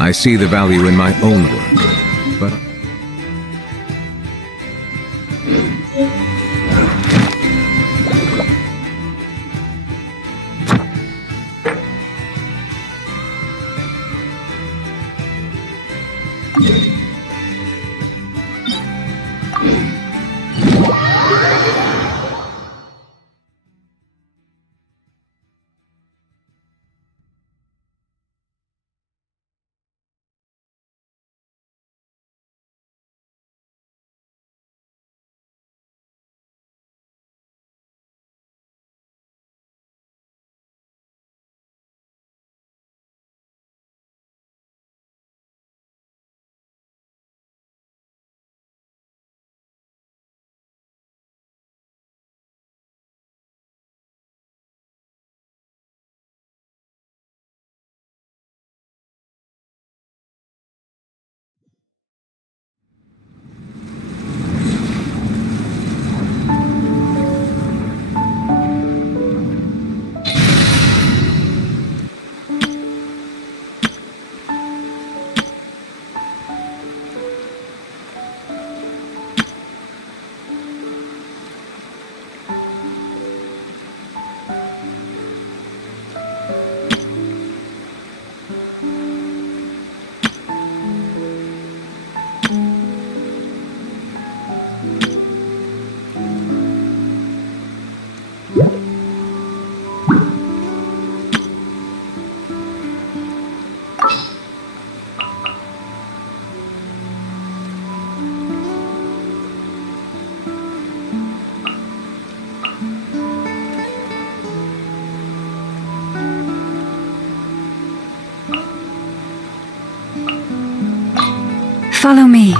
I see the value in my own work, but... Follow me,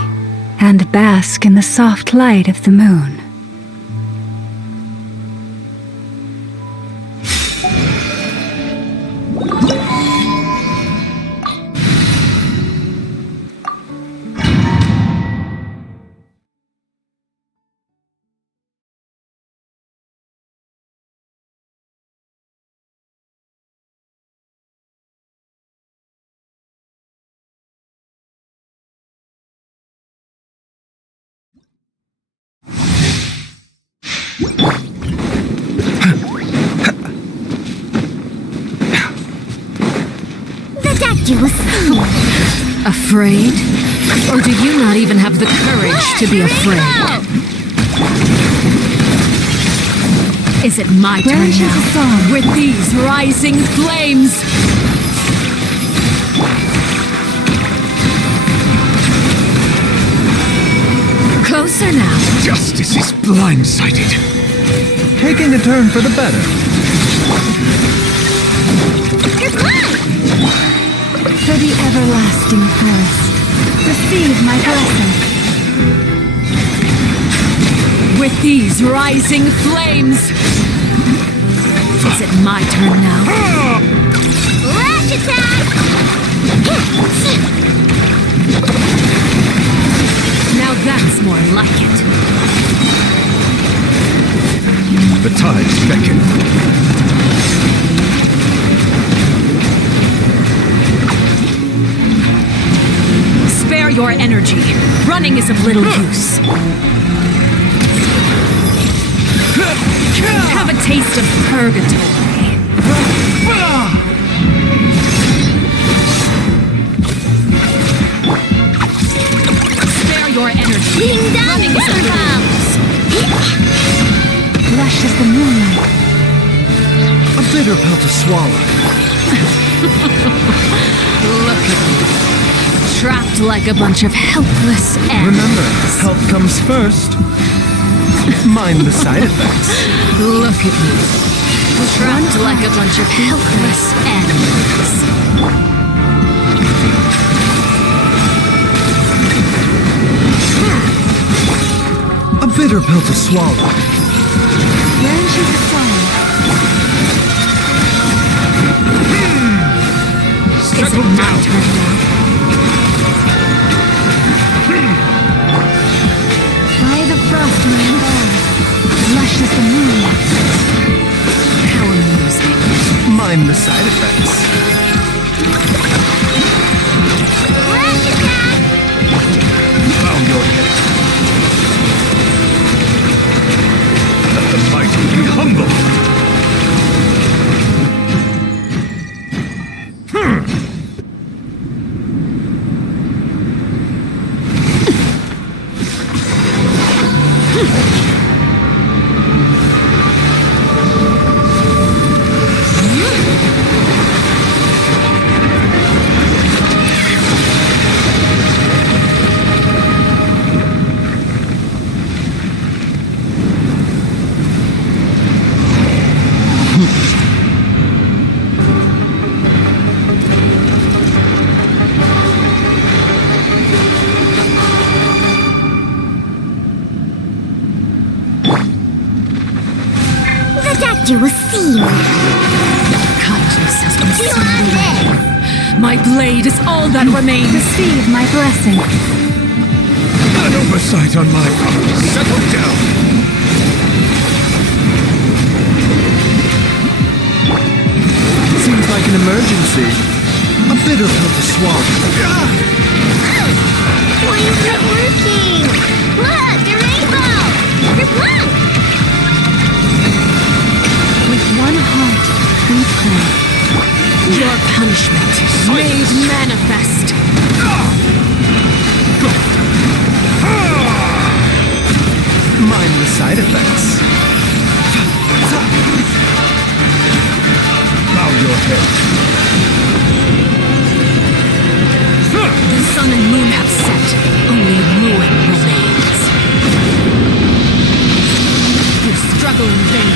and bask in the soft light of the moon. Afraid? Or do you not even have the courage to be afraid? Is it my turn now? With these rising flames! Closer now. Justice is blindsided. Taking a turn for the better. For the everlasting forest, receive my blessing. With these rising flames! Is it my turn now? Lash attack! Now that's more like it. The tides beckon. Spare your energy. Running is of little use. Have a taste of purgatory. Spare your energy. Running is of little use. Lush as the moonlight. A bitter pill to swallow. Look at me. Trapped like a bunch of helpless animals. Remember, health comes first. Mind the side effects. Look at me. Trapped like a bunch of helpless animals. A bitter pill to swallow. Branches of fire. Is it my turn now? By the frost man bars, lush as the moon. How amusing. Mind the side effects. The doctor will see you. Kindness has been You sealed want away. this? My blade is all that remains. Receive my blessing. An oversight on my part. Settle down. Seems like an emergency. A bitter pill to swallow. Why is it working? Look, a rainbow! Look! With one heart, we pray. Your punishment made manifest. Mind the side effects. Bow your head. The sun and moon have set. Only ruin remains. You struggle in vain.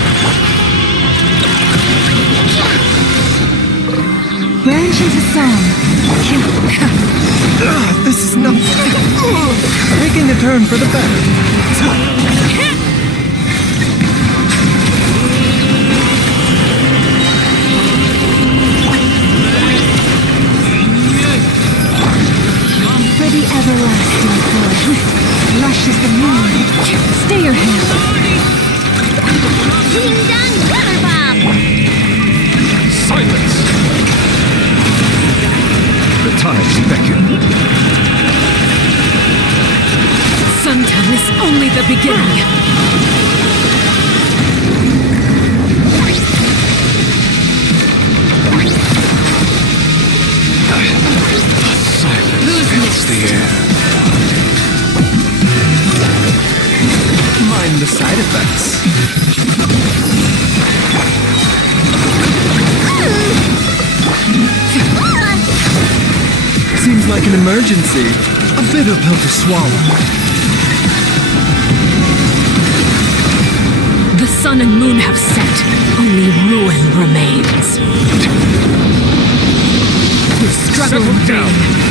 Branch into song. This is not... Taking a turn for the better. For the everlasting good. Lush as the moon. Stay your hand. Ding dong, rubber bomb! Silence. The tides beckon. Suntown is only the beginning. Silence fills the air. Mind the side effects. Seems like an emergency. A bitter pill to swallow. The sun and moon have set. Only ruin remains. You struggle in Settle down. vain.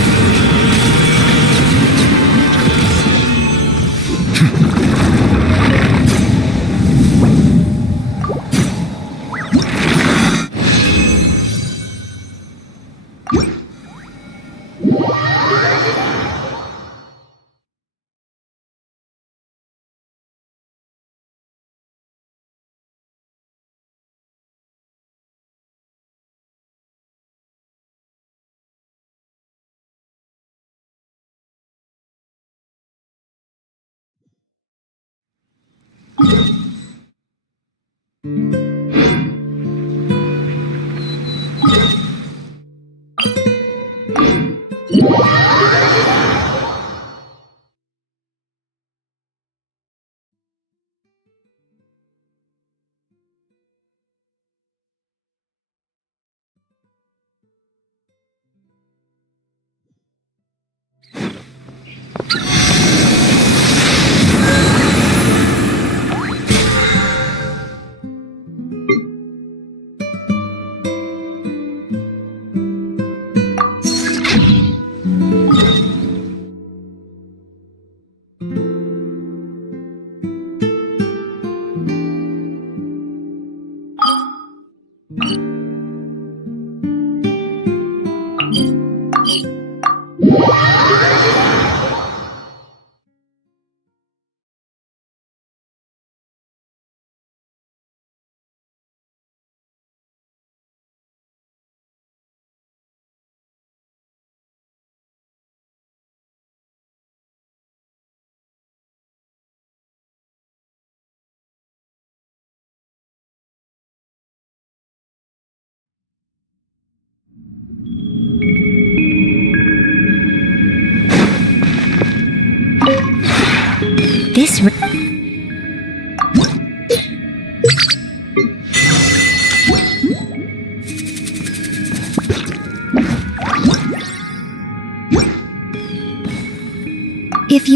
This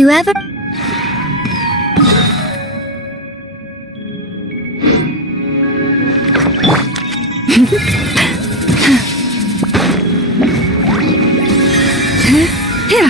you ever... Yeah.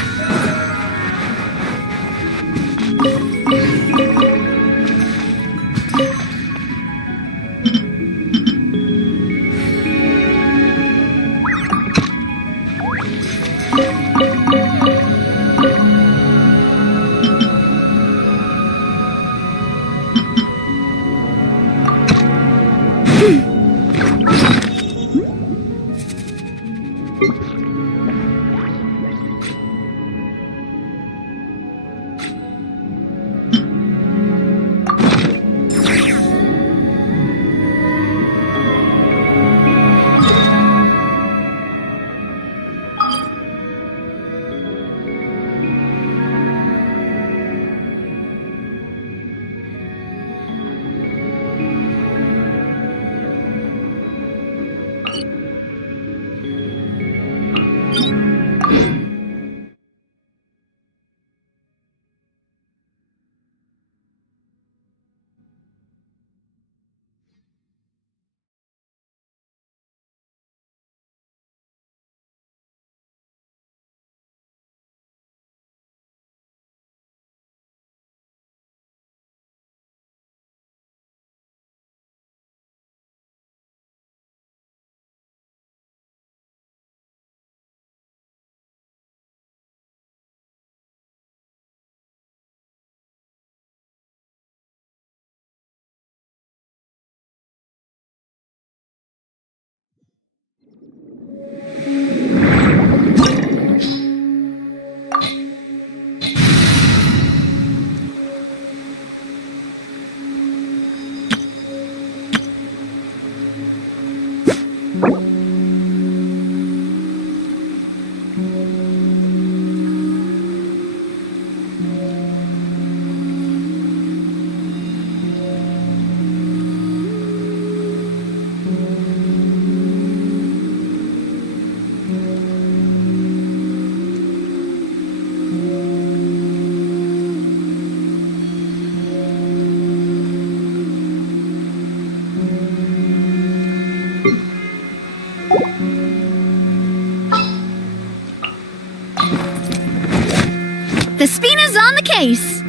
The Spina's on the case!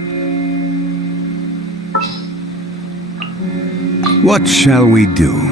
What shall we do?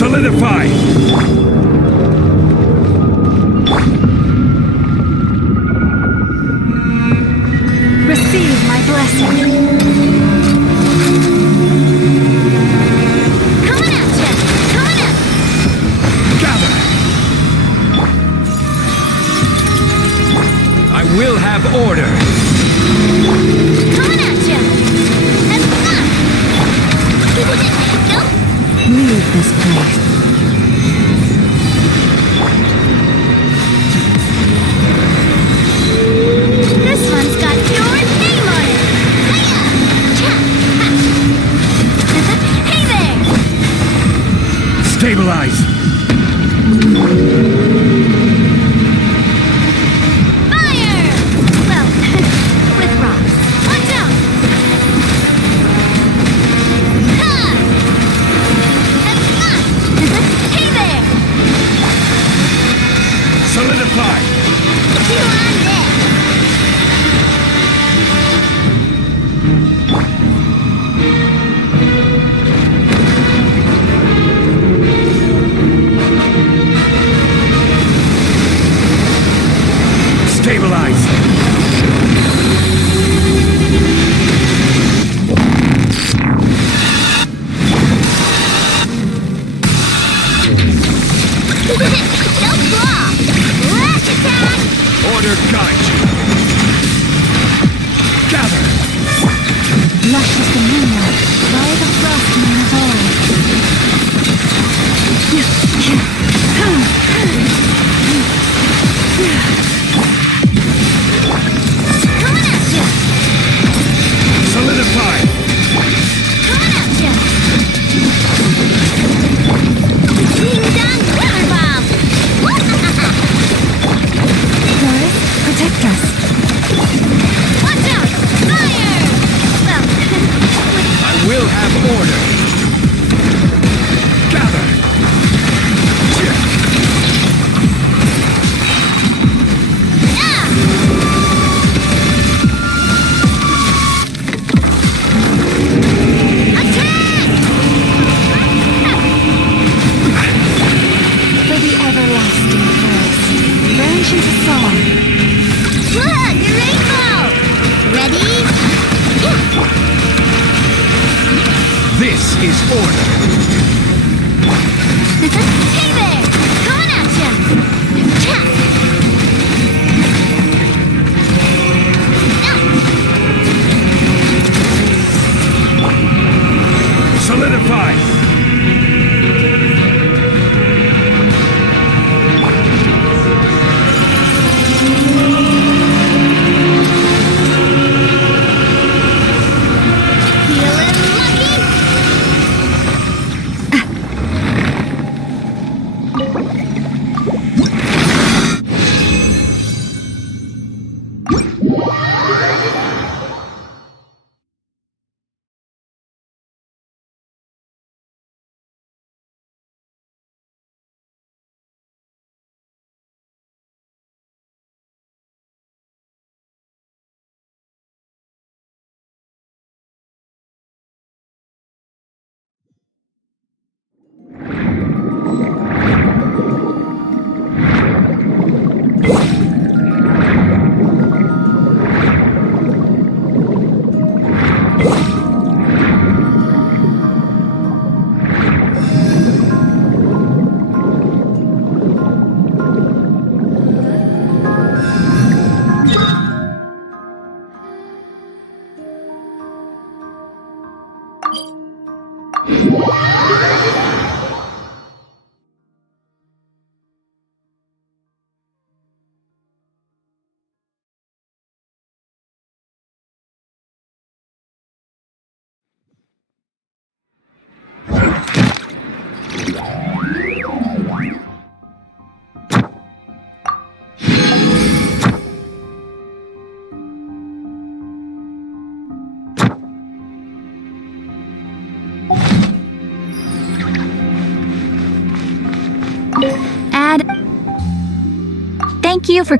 Solidify! Receive my blessing. Coming at ya! Coming at... Gather! I will have order! Coming at ya! Nope. Leave this place. This one's got your name on it! Hiya! Cha! Ha! Hey there! Stabilize! Fire! Well, with rocks. Watch out! Ha! Hey there! Solidify! You on there! This is order. Hey there! Coming at ya! Cha! Solidify. Feeling lucky? Thank you for...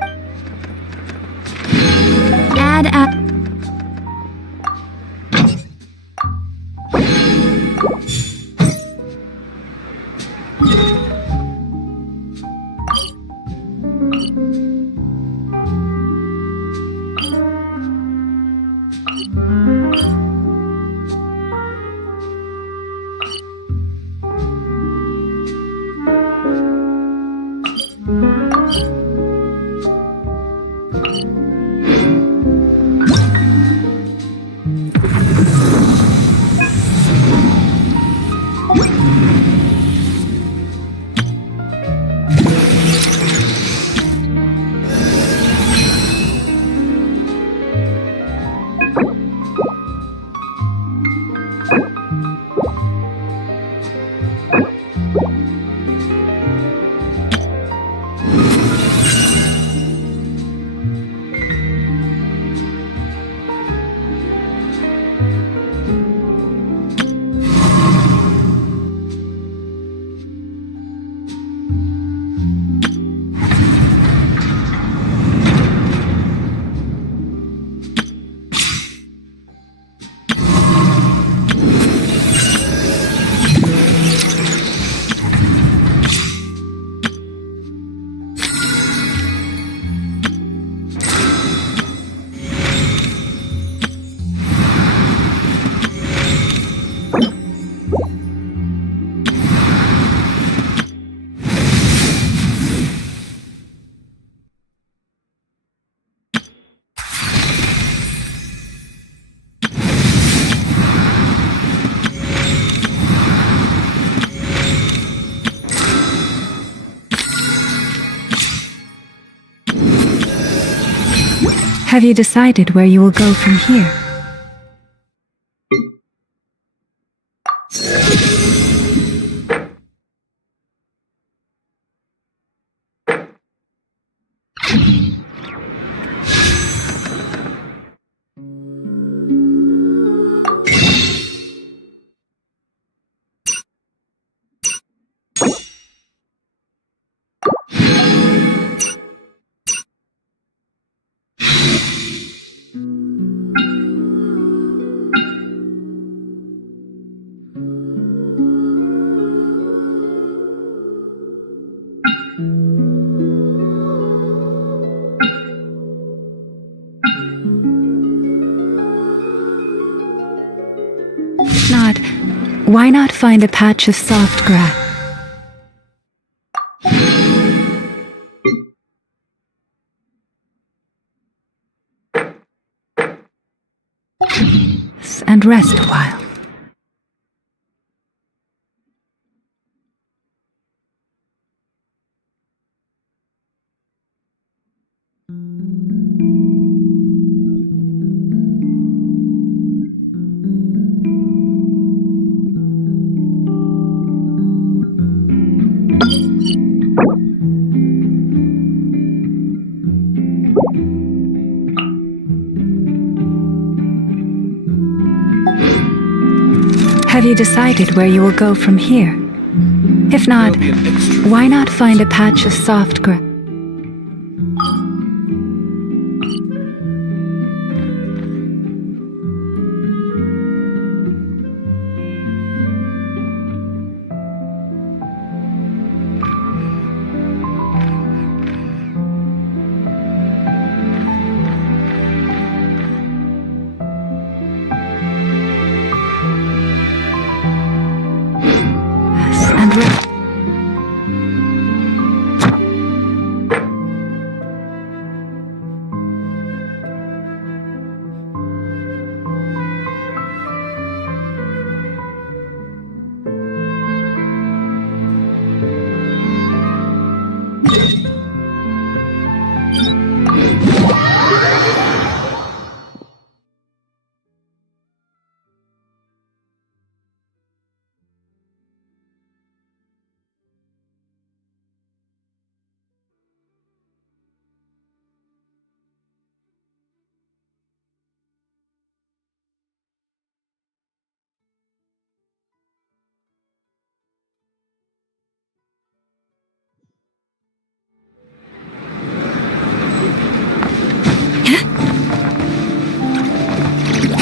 Have you decided where you will go from here? Why not find a patch of soft grass and rest a while? Have you decided where you will go from here? If not, why not find a patch of soft grass?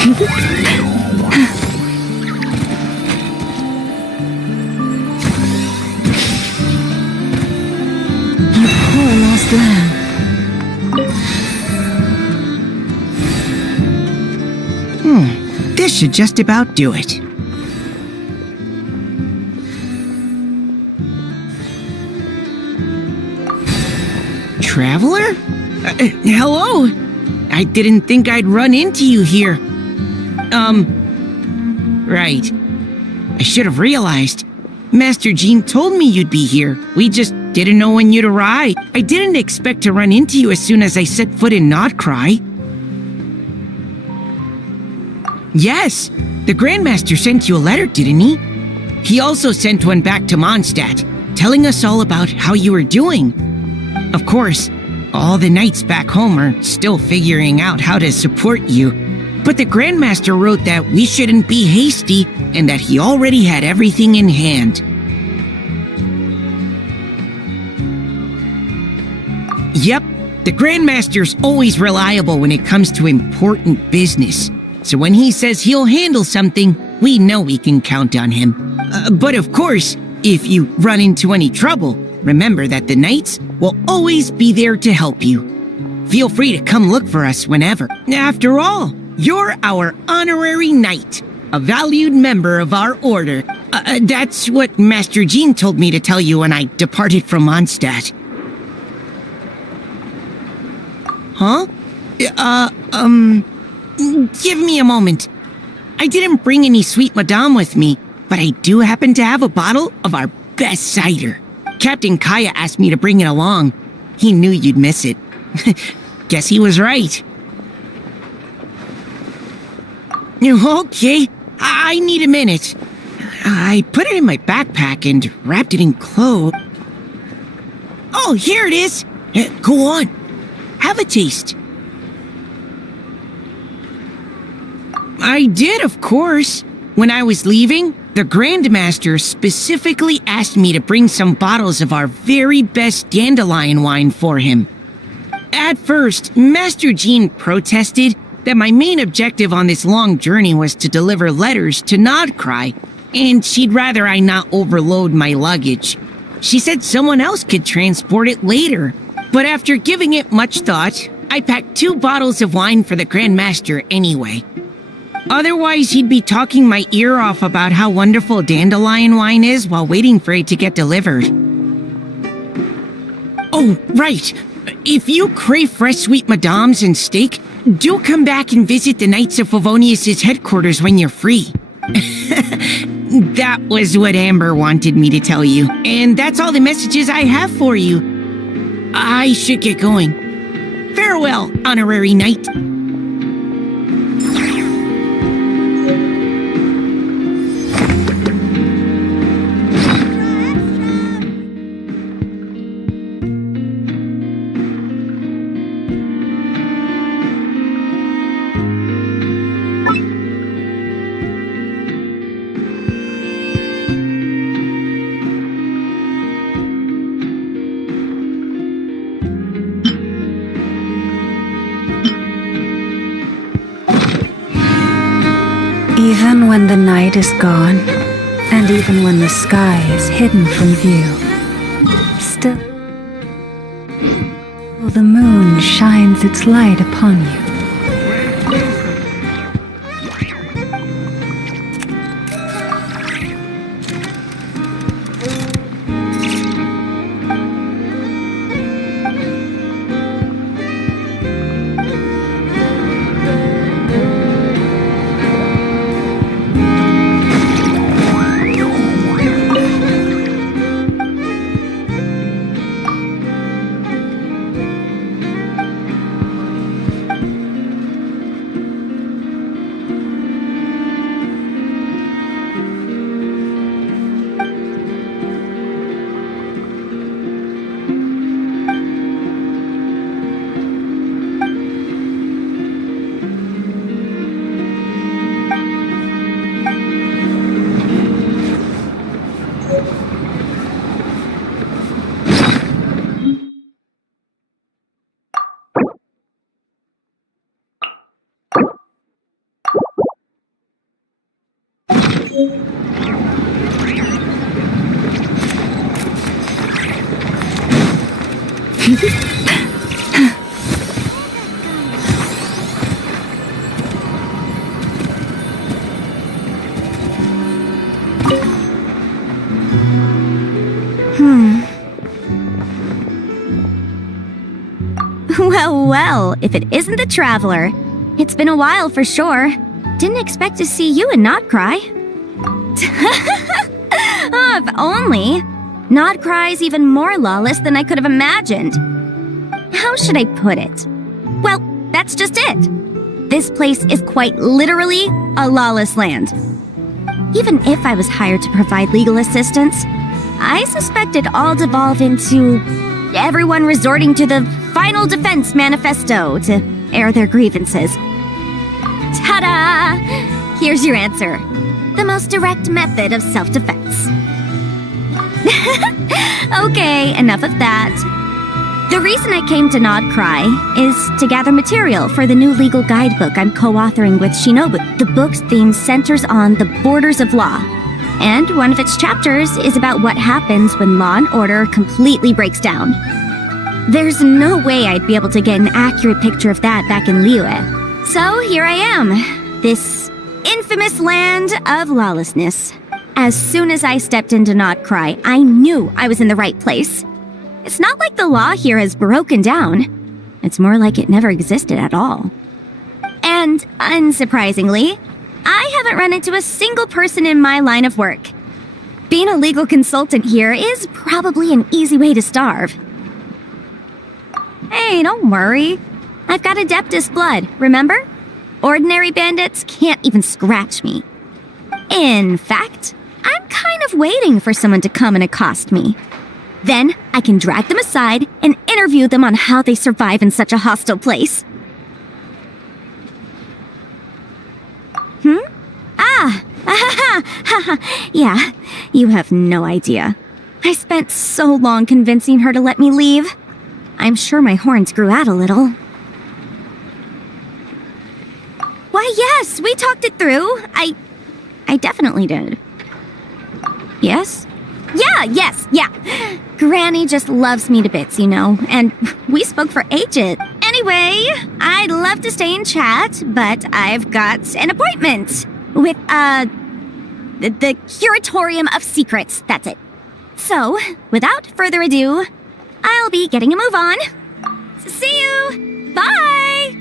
And poor lost lamb. This should just about do it. Traveler? Hello? I didn't think I'd run into you here. Right. I should have realized. Master Jean told me you'd be here. We just didn't know when you'd arrive. I didn't expect to run into you as soon as I set foot in Krai. Yes, the Grandmaster sent you a letter, didn't he? He also sent one back to Mondstadt, telling us all about how you were doing. Of course, all the knights back home are still figuring out how to support you. But the Grandmaster wrote that we shouldn't be hasty and that he already had everything in hand. Yep, the Grandmaster's always reliable when it comes to important business. So when he says he'll handle something, we know we can count on him. But of course, if you run into any trouble, remember that the knights will always be there to help you. Feel free to come look for us whenever. After all, you're our honorary knight, a valued member of our order. That's what Master Jean told me to tell you when I departed from Mondstadt. Huh? Give me a moment. I didn't bring any sweet madame with me, but I do happen to have a bottle of our best cider. Captain Kaya asked me to bring it along. He knew you'd miss it. Guess he was right. Okay, I need a minute. I put it in my backpack and wrapped it in clothes. Oh, here it is. Go on. Have a taste. I did, of course. When I was leaving, the Grandmaster specifically asked me to bring some bottles of our very best dandelion wine for him. At first, Master Jean protested that my main objective on this long journey was to deliver letters to Krai, and she'd rather I not overload my luggage. She said someone else could transport it later, but after giving it much thought, I packed 2 bottles of wine for the Grandmaster anyway. Otherwise, he'd be talking my ear off about how wonderful dandelion wine is while waiting for it to get delivered. Oh, right. If you crave fresh sweet madams and steak, do come back and visit the Knights of Favonius' headquarters when you're free. That was what Amber wanted me to tell you. And that's all the messages I have for you. I should get going. Farewell, honorary knight. Even when the night is gone, and even when the sky is hidden from view, still the moon shines its light upon you. Well, if it isn't the Traveler. It's been a while for sure. Didn't expect to see you and Not Krai. Oh, if only. Not Krai's even more lawless than I could have imagined. How should I put it? Well, that's just it. This place is quite literally a lawless land. Even if I was hired to provide legal assistance, I suspect it'd all devolve into everyone resorting to the Final Defense Manifesto to air their grievances. Ta-da! Here's your answer. The most direct method of self-defense. Okay, enough of that. The reason I came to Nod Krai is to gather material for the new legal guidebook I'm co-authoring with Shinobu. The book's theme centers on the borders of law, and one of its chapters is about what happens when law and order completely breaks down. There's no way I'd be able to get an accurate picture of that back in Liyue. So here I am, this infamous land of lawlessness. As soon as I stepped into Nod Krai, I knew I was in the right place. It's not like the law here has broken down. It's more like it never existed at all. And, unsurprisingly, I haven't run into a single person in my line of work. Being a legal consultant here is probably an easy way to starve. Hey, don't worry. I've got Adeptus blood, remember? Ordinary bandits can't even scratch me. In fact, I'm kind of waiting for someone to come and accost me. Then I can drag them aside and interview them on how they survive in such a hostile place. Yeah, you have no idea. I spent so long convincing her to let me leave. I'm sure my horns grew out a little. Why, yes, we talked it through. I definitely did. Yes? Yeah. Granny just loves me to bits, you know, and we spoke for ages. Anyway, I I'd love to stay and chat, but I've got an appointment with, the Curatorium of Secrets. That's it. So, without further ado, I'll be getting a move on. See you! Bye!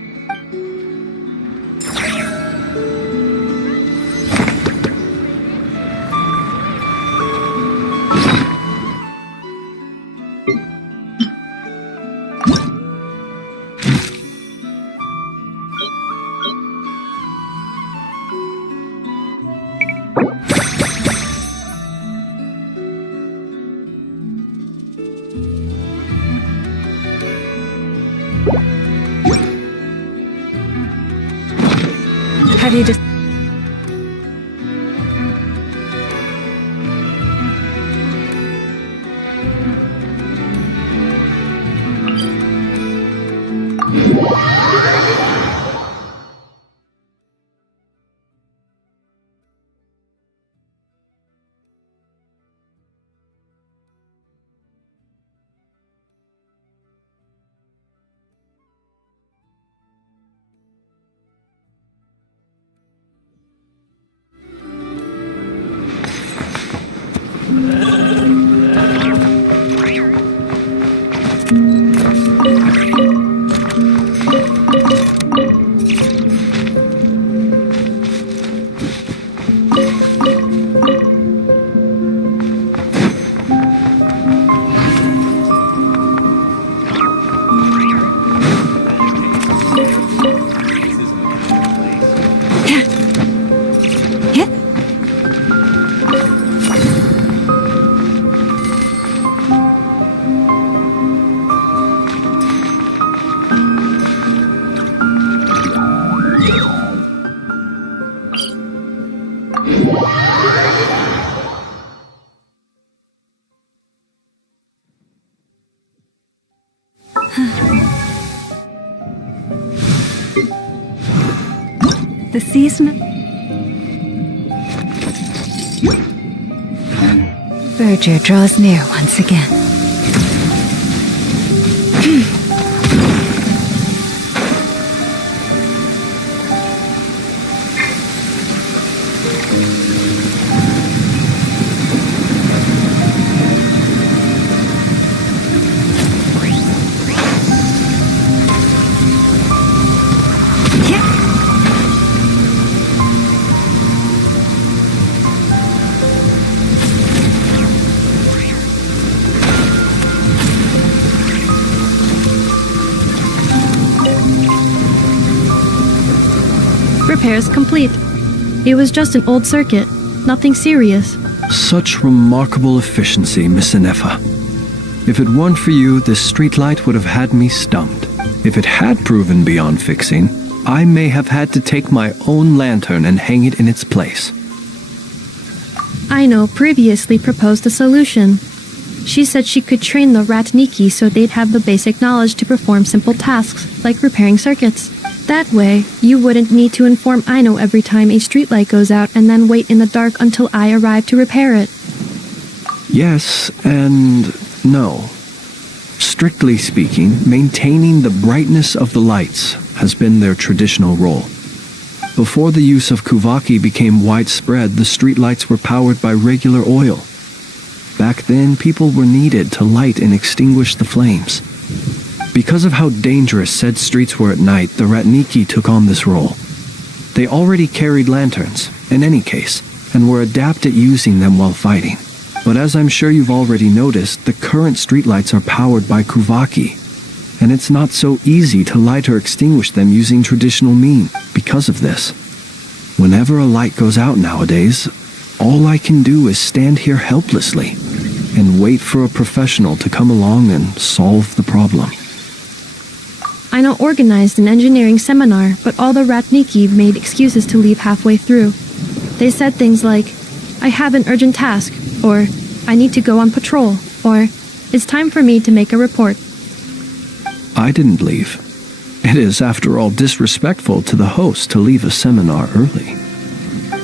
Have you just... The season... Verger draws near once again. Repairs complete. It was just an old circuit. Nothing serious. Such remarkable efficiency, Miss Inefa. If it weren't for you, this streetlight would have had me stumped. If it had proven beyond fixing, I may have had to take my own lantern and hang it in its place. Aino previously proposed a solution. She said she could train the Ratniki so they'd have the basic knowledge to perform simple tasks, like repairing circuits. That way, you wouldn't need to inform Aino every time a streetlight goes out and then wait in the dark until I arrive to repair it. Yes and no. Strictly speaking, maintaining the brightness of the lights has been their traditional role. Before the use of Kuvaki became widespread, the streetlights were powered by regular oil. Back then, people were needed to light and extinguish the flames. Because of how dangerous said streets were at night, the Ratniki took on this role. They already carried lanterns, in any case, and were adept at using them while fighting. But as I'm sure you've already noticed, the current streetlights are powered by Kuvaki, and it's not so easy to light or extinguish them using traditional means because of this. Whenever a light goes out nowadays, all I can do is stand here helplessly and wait for a professional to come along and solve the problem. Aino organized an engineering seminar, but all the Ratniki made excuses to leave halfway through. They said things like, I have an urgent task, or I need to go on patrol, or it's time for me to make a report. I didn't leave. It is, after all, disrespectful to the host to leave a seminar early.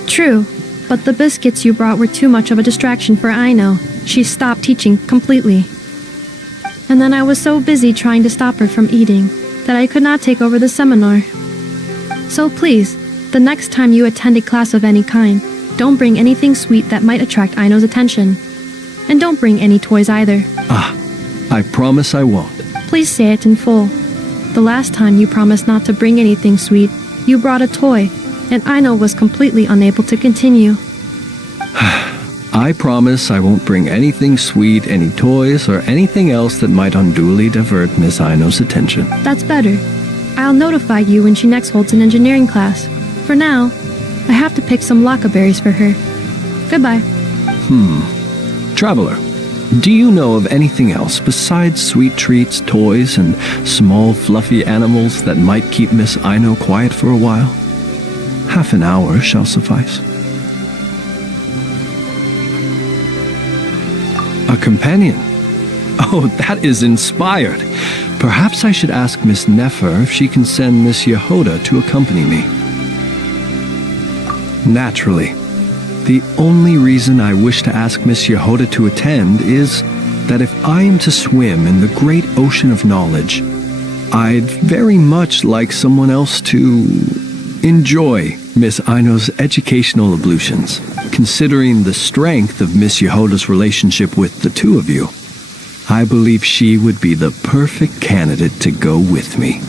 True, but the biscuits you brought were too much of a distraction for Aino. She stopped teaching completely. And then I was so busy trying to stop her from eating. that I could not take over the seminar. So please, the next time you attend a class of any kind, don't bring anything sweet that might attract Aino's attention. And don't bring any toys either. I promise I won't. Please say it in full. The last time you promised not to bring anything sweet, you brought a toy, and Aino was completely unable to continue. I promise I won't bring anything sweet, any toys, or anything else that might unduly divert Miss Aino's attention. That's better. I'll notify you when she next holds an engineering class. For now, I have to pick some laka berries for her. Goodbye. Traveler, do you know of anything else besides sweet treats, toys, and small fluffy animals that might keep Miss Aino quiet for a while? Half an hour shall suffice. A companion? Oh, that is inspired. Perhaps I should ask Miss Nefer if she can send Miss Yehoda to accompany me. Naturally. The only reason I wish to ask Miss Yehoda to attend is that if I am to swim in the great ocean of knowledge, I'd very much like someone else to enjoy Miss Aino's educational ablutions. Considering the strength of Miss Yehoda's relationship with the two of you, I believe she would be the perfect candidate to go with me.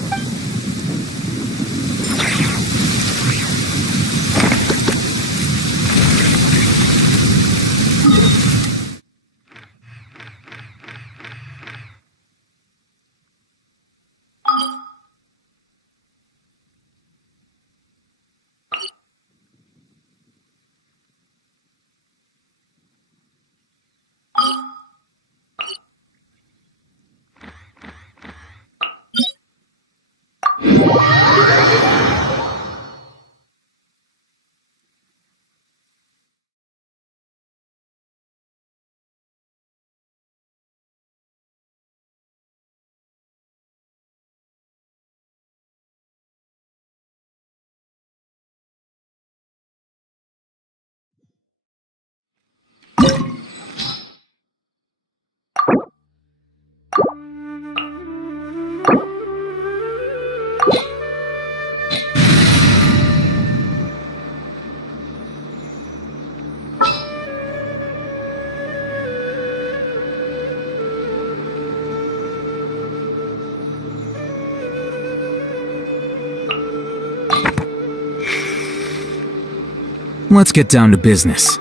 Let's get down to business.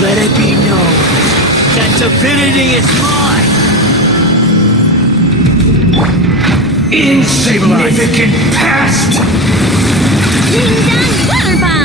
Let it be known that divinity is mine! Insignificant past! Ding dong, water bomb!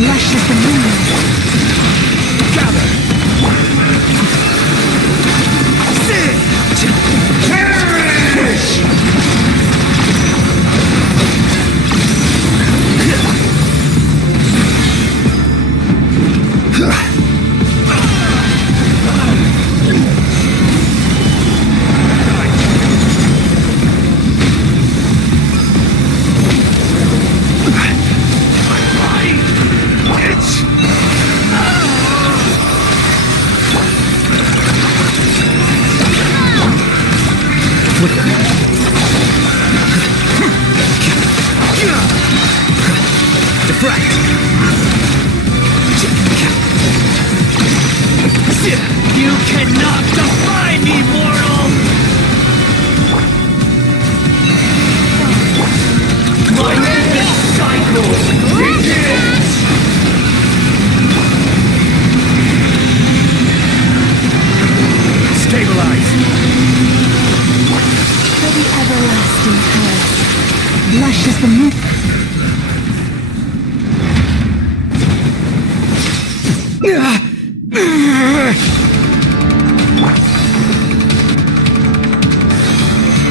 Lush as the moon. You cannot defy me, mortal! My endless cycle begins! Stabilize! For the everlasting curse. Lush as the moon.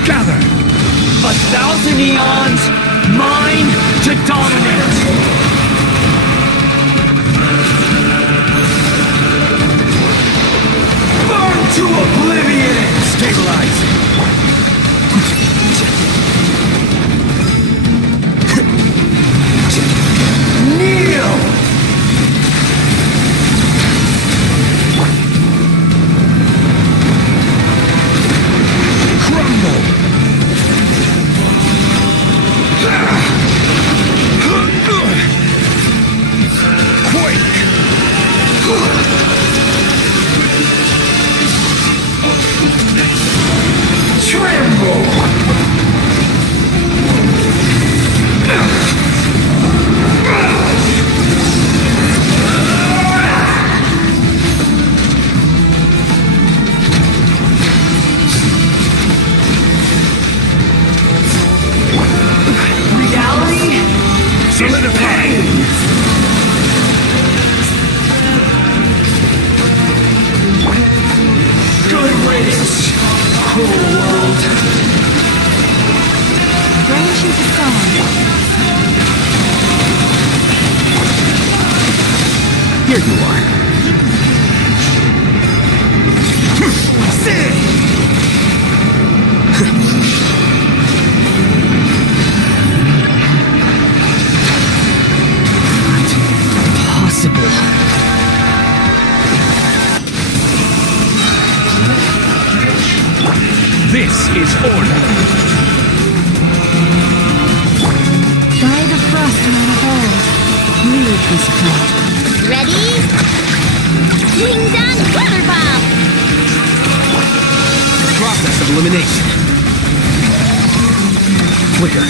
Gather! 1,000 eons, mine to dominate! Burn to oblivion! Stabilize! Kneel! Here you are. Possible. This is order. By the frost and the hold. Leave this plot. Ready? Ding dong glitter bomb! Process of elimination. Flicker.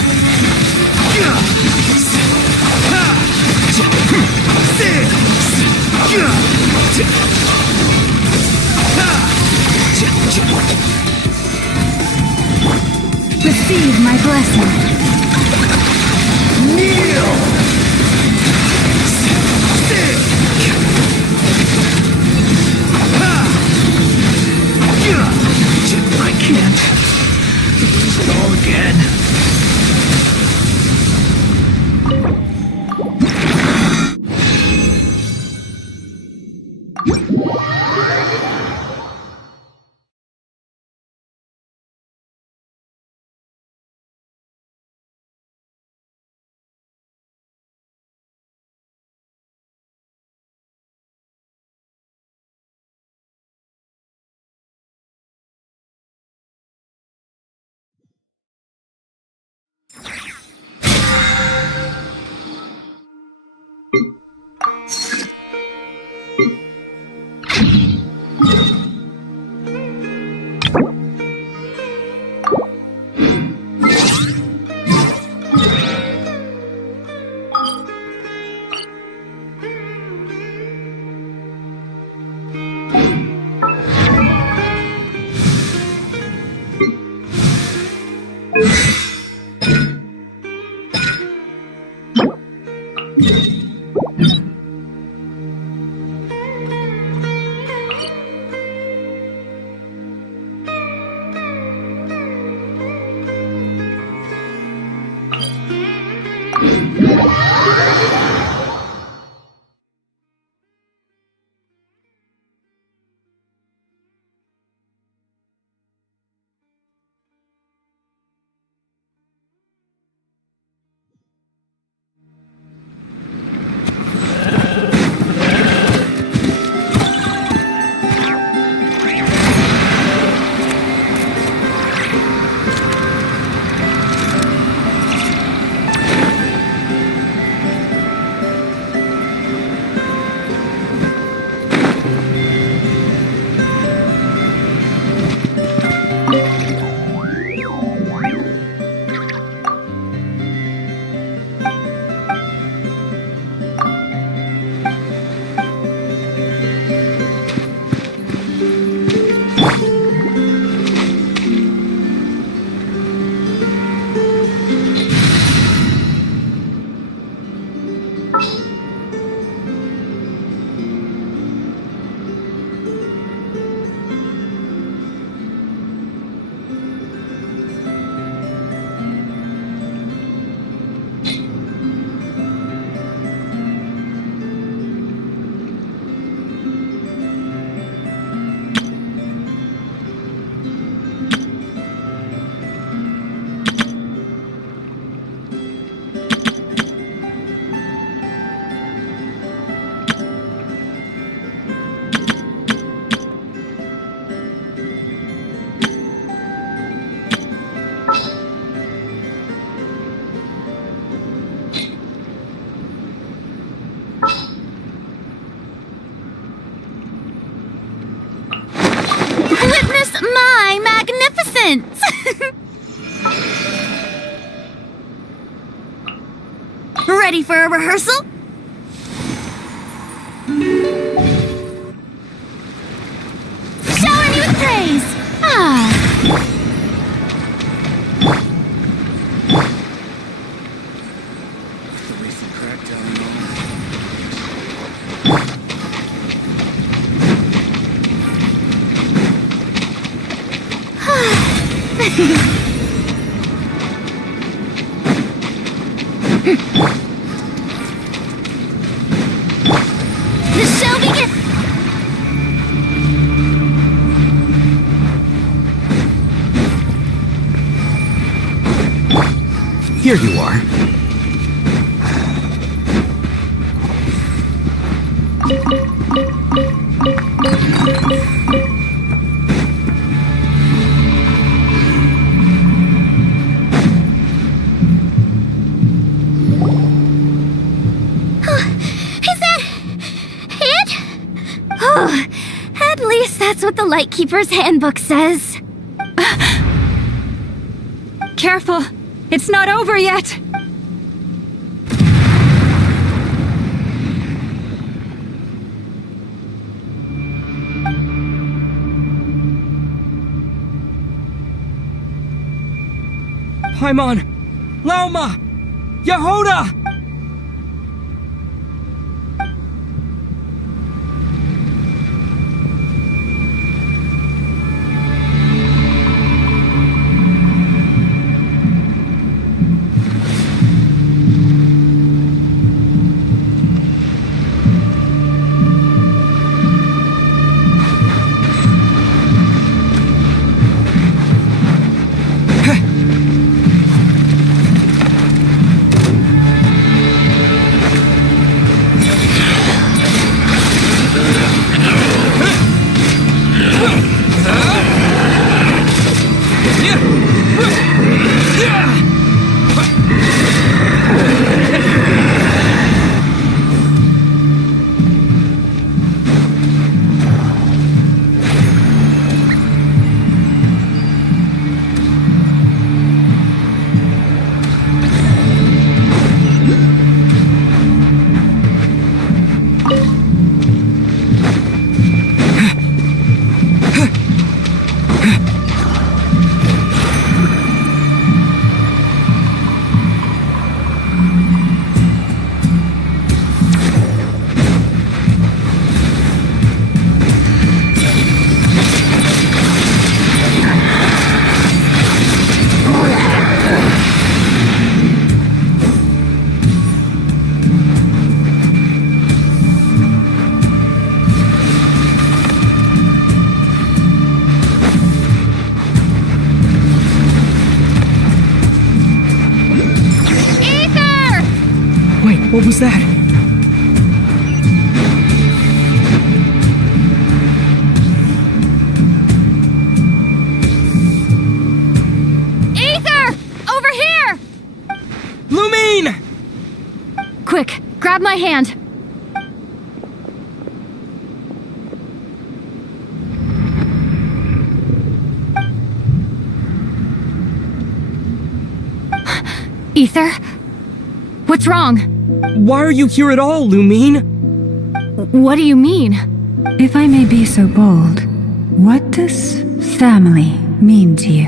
Receive my blessing. Kneel! I can't lose it all again. presents! Ready for a rehearsal? Showering you with praise! Ah! The recent crackdown and all. The show begins! Here you are. Is that it? Oh, at least that's what the Lightkeeper's handbook says. Careful! It's not over yet! Paimon! Lauma! Yehoda! What was that? Aether! Over here! Lumine! Quick, grab my hand. Aether? What's wrong? Why are you here at all, Lumine? What do you mean? If I may be so bold, what does family mean to you?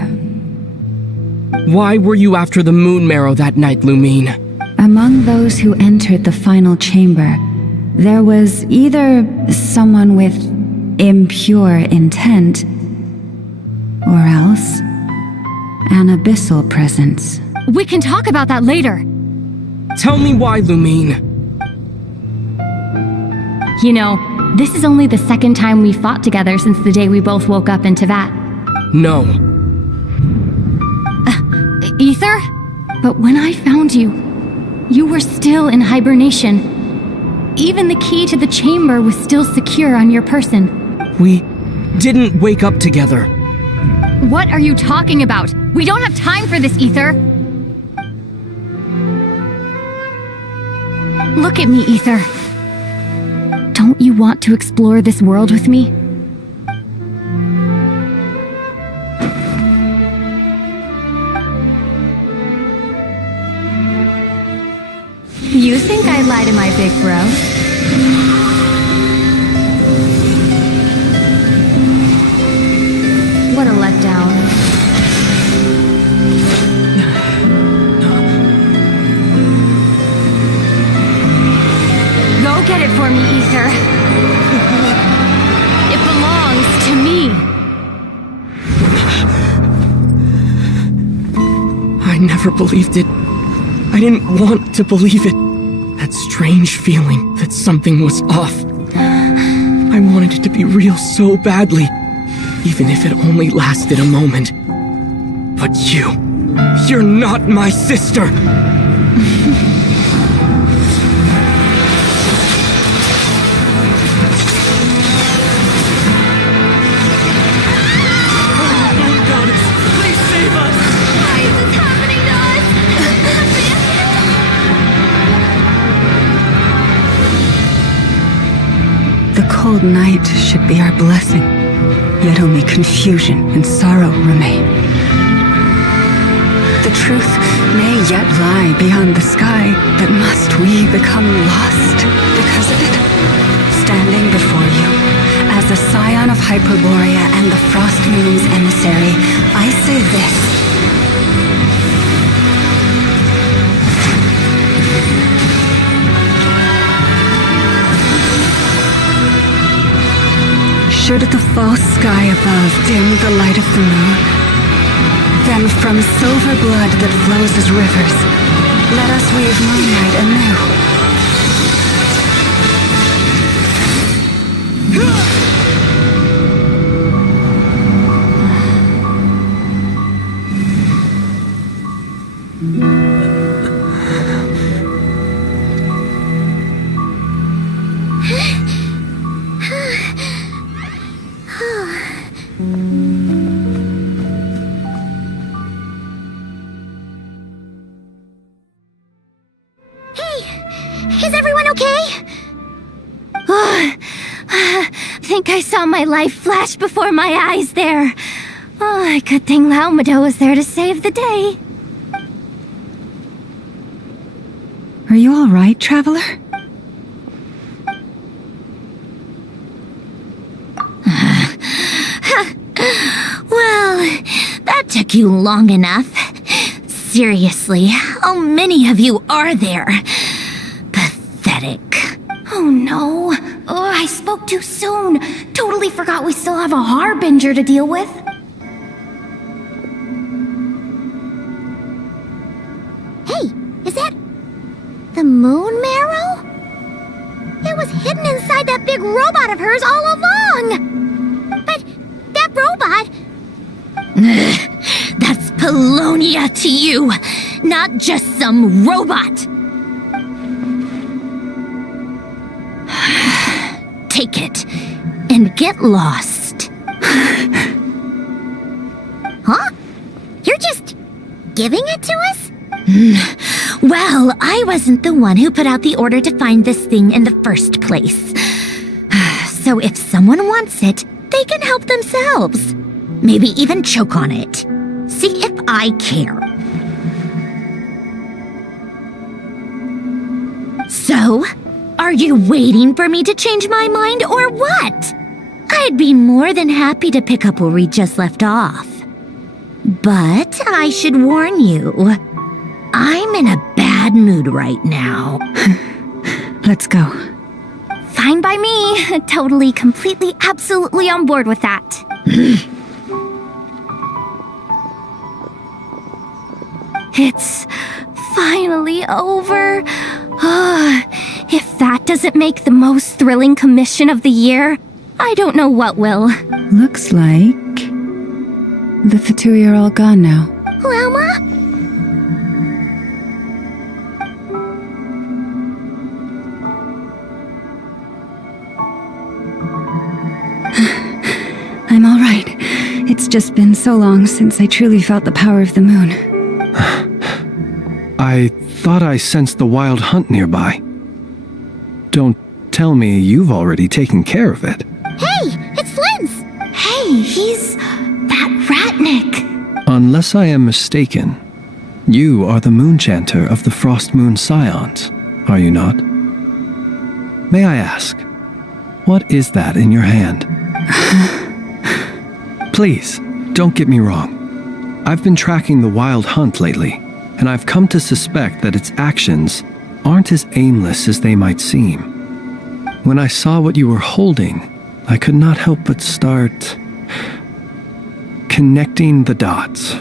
Why were you after the moon marrow that night, Lumine? Among those who entered the final chamber, there was either someone with impure intent, or else an abyssal presence. We can talk about that later. Tell me why, Lumine. You know, this is only the second time we fought together since the day we both woke up in Teyvat. No. Aether? But when I found you, you were still in hibernation. Even the key to the chamber was still secure on your person. We didn't wake up together. What are you talking about? We don't have time for this, Aether. Look at me, Aether. Don't you want to explore this world with me? think I'd lie to my big bro? What a letdown. Go get it for me, Ether. It belongs to me. I never believed it. I didn't want to believe it. That strange feeling that something was off. I wanted it to be real so badly, even if it only lasted a moment. But you're not my sister! The cold night should be our blessing, yet only confusion and sorrow remain. The truth may yet lie beyond the sky, but must we become lost because of it? Standing before you, as a scion of Hyperborea and the Frost Moon's emissary, I say this. Should the false sky above dim the light of the moon, then from silver blood that flows as rivers, let us weave moonlight anew. Is everyone okay? Think I saw my life flash before my eyes there. Oh, good thing Laumado was there to save the day. Are you all right, traveler? Well, that took you long enough. Seriously, how many of you are there? Pathetic. Oh no. Oh, I spoke too soon. Totally forgot we still have a harbinger to deal with. Hey, is that the moon marrow? It was hidden inside that big robot of hers all along. But that robot... That's Polonia to you, not just some robot. Take it and get lost. Huh? You're just giving it to us? Well, I wasn't the one who put out the order to find this thing in the first place. So if someone wants it, they can help themselves. Maybe even choke on it. See if I care. So, are you waiting for me to change my mind or what? I'd be more than happy to pick up where we just left off. But I should warn you, I'm in a bad mood right now. Let's go. Fine by me. Totally, completely, absolutely on board with that. It's finally over. If that doesn't make the most thrilling commission of the year, I don't know what will. Looks like the Fatui are all gone now. Lelma? I'm all right. It's just been so long since I truly felt the power of the moon. I thought I sensed the wild hunt nearby. Don't tell me you've already taken care of it. Hey, it's Linz! Hey, he's that Ratnik. Unless I am mistaken, you are the Moonchanter of the Frost Moon Scions, are you not? May I ask, what is that in your hand? Please, don't get me wrong. I've been tracking the wild hunt lately, and I've come to suspect that its actions aren't as aimless as they might seem. When I saw what you were holding, I could not help but start connecting the dots.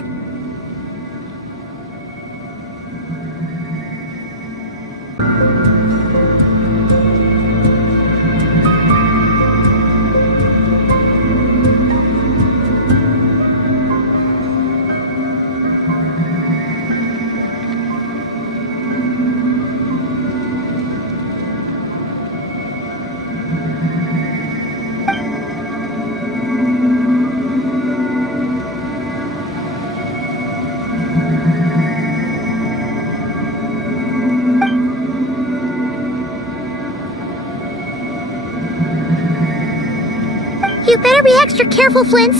You better be extra careful, Flint.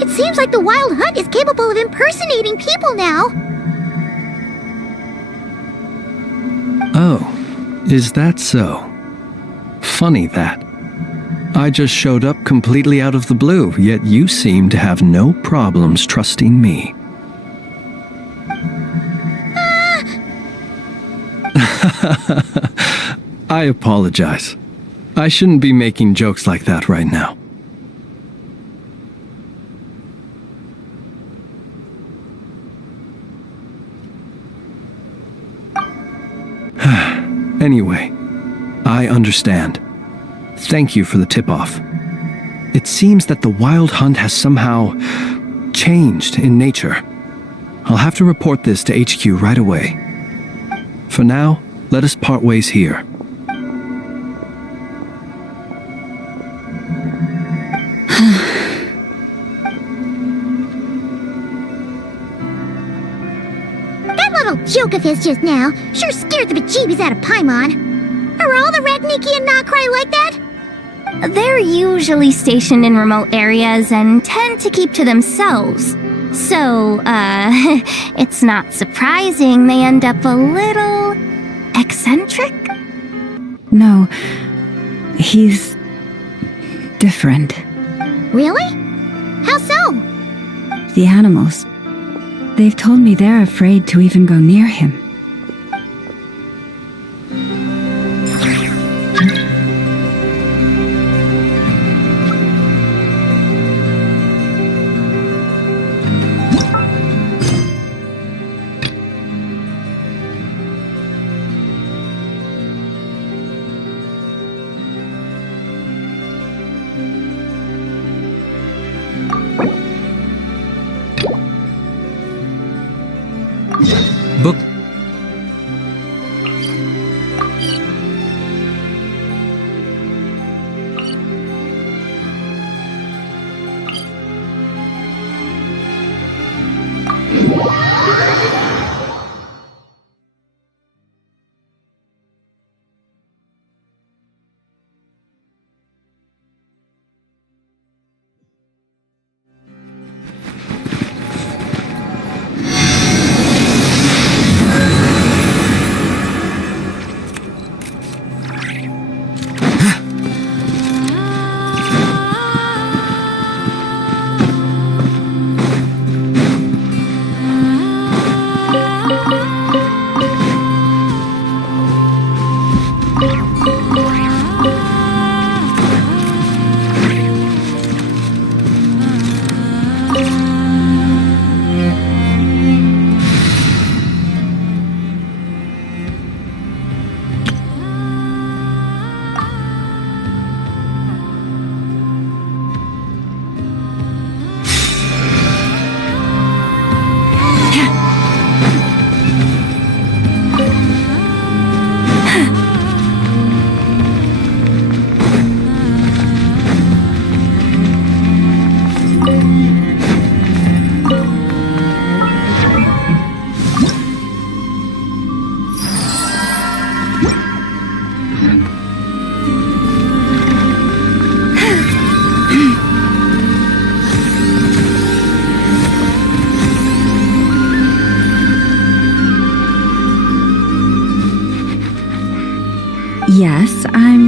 It seems like the Wild Hunt is capable of impersonating people now. Oh, is that so? Funny that. I just showed up completely out of the blue, yet you seem to have no problems trusting me. I apologize. I shouldn't be making jokes like that right now. Anyway, I understand. Thank you for the tip-off. It seems that the Wild Hunt has somehow changed in nature. I'll have to report this to HQ right away. For now, let us part ways here. That little joke of his just now sure scared the bejeebies out of Paimon. Are all the Ratniki and Krai like that? They're usually stationed in remote areas and tend to keep to themselves. So, it's not surprising they end up a little eccentric? No, he's different. Really? How so? The animals. They've told me they're afraid to even go near him. Book.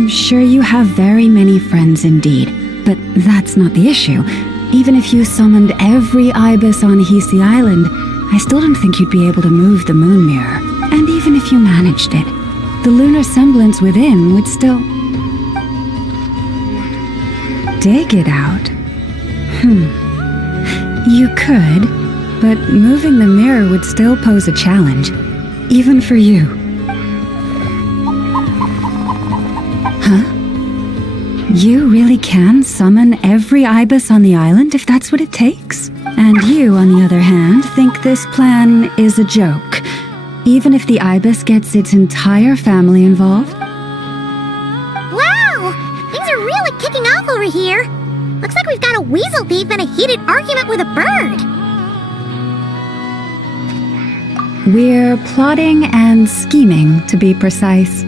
I'm sure you have very many friends indeed, but that's not the issue. Even if you summoned every ibis on Hisi Island, I still don't think you'd be able to move the moon mirror. And even if you managed it, the lunar semblance within would still... dig it out? You could, but moving the mirror would still pose a challenge, even for you. Huh? You really can summon every ibis on the island if that's what it takes? And you, on the other hand, think this plan is a joke, even if the ibis gets its entire family involved? Wow! Things are really kicking off over here. Looks like we've got a weasel thief and a heated argument with a bird. We're plotting and scheming, to be precise.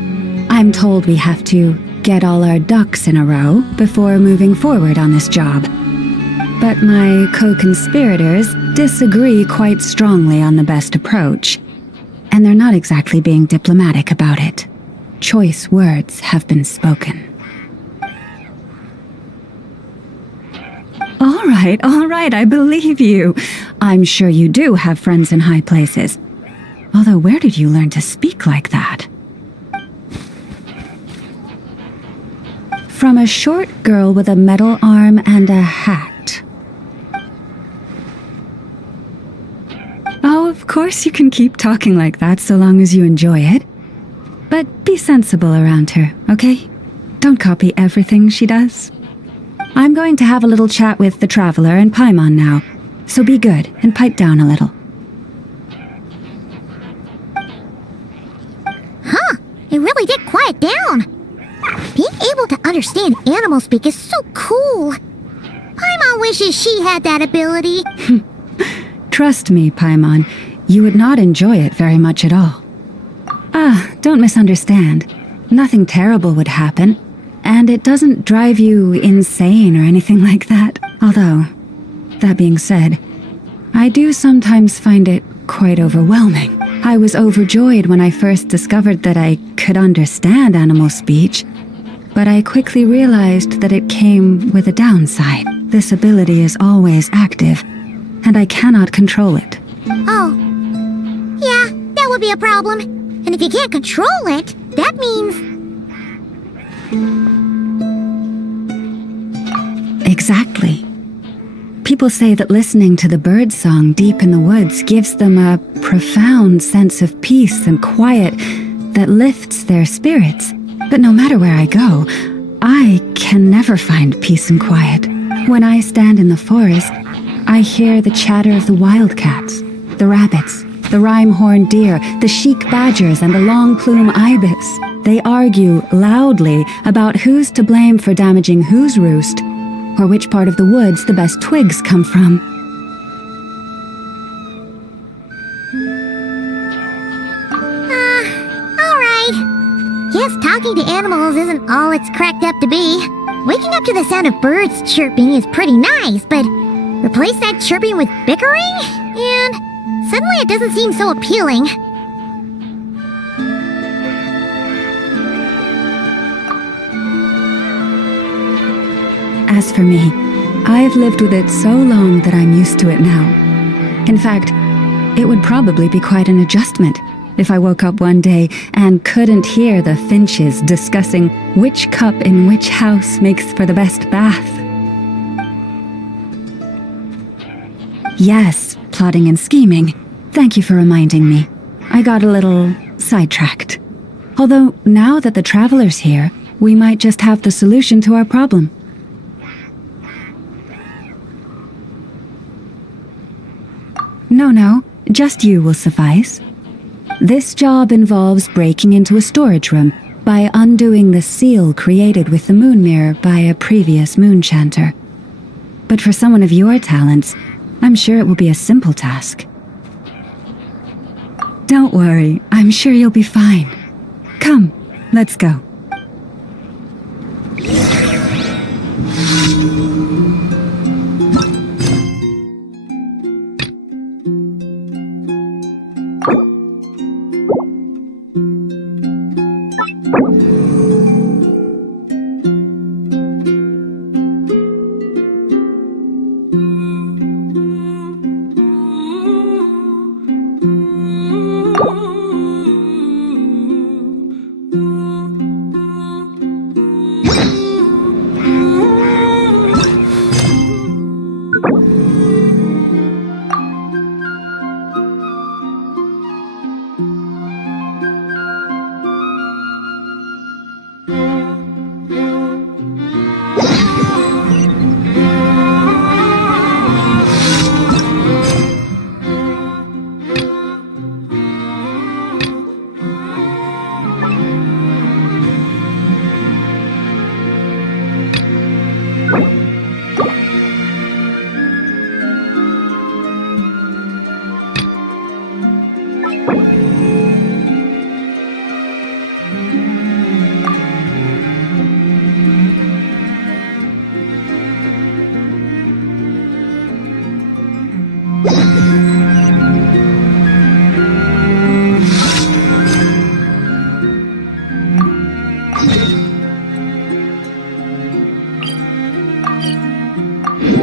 I'm told we have to get all our ducks in a row before moving forward on this job. But my co-conspirators disagree quite strongly on the best approach, and they're not exactly being diplomatic about it. Choice words have been spoken. All right, I believe you. I'm sure you do have friends in high places. Although, where did you learn to speak like that? From a short girl with a metal arm and a hat. Oh, of course you can keep talking like that so long as you enjoy it. But be sensible around her, okay? Don't copy everything she does. I'm going to have a little chat with the Traveler and Paimon now, so be good and pipe down a little. Huh, it really did quiet down. Being able to understand animal speak is so cool. Paimon wishes she had that ability. Trust me, Paimon, you would not enjoy it very much at all. Don't misunderstand. Nothing terrible would happen, and it doesn't drive you insane or anything like that. Although, that being said, I do sometimes find it quite overwhelming. I was overjoyed when I first discovered that I could understand animal speech, but I quickly realized that it came with a downside. This ability is always active, and I cannot control it. Oh. Yeah, that would be a problem. And if you can't control it, that means... Exactly. People say that listening to the bird song deep in the woods gives them a profound sense of peace and quiet that lifts their spirits. But no matter where I go, I can never find peace and quiet. When I stand in the forest, I hear the chatter of the wildcats, the rabbits, the rhyme-horned deer, the chic badgers, and the long-plume ibis. They argue loudly about who's to blame for damaging whose roost, or which part of the woods the best twigs come from. Alright. Guess talking to animals isn't all it's cracked up to be. Waking up to the sound of birds chirping is pretty nice, but replace that chirping with bickering? And suddenly it doesn't seem so appealing. As for me, I've lived with it so long that I'm used to it now. In fact, it would probably be quite an adjustment if I woke up one day and couldn't hear the finches discussing which cup in which house makes for the best bath. Yes, plotting and scheming. Thank you for reminding me. I got a little sidetracked. Although, now that the Traveler's here, we might just have the solution to our problem. No, just you will suffice. This job involves breaking into a storage room by undoing the seal created with the moon mirror by a previous moon chanter. But for someone of your talents, I'm sure it will be a simple task. Don't worry, I'm sure you'll be fine. Come, let's go.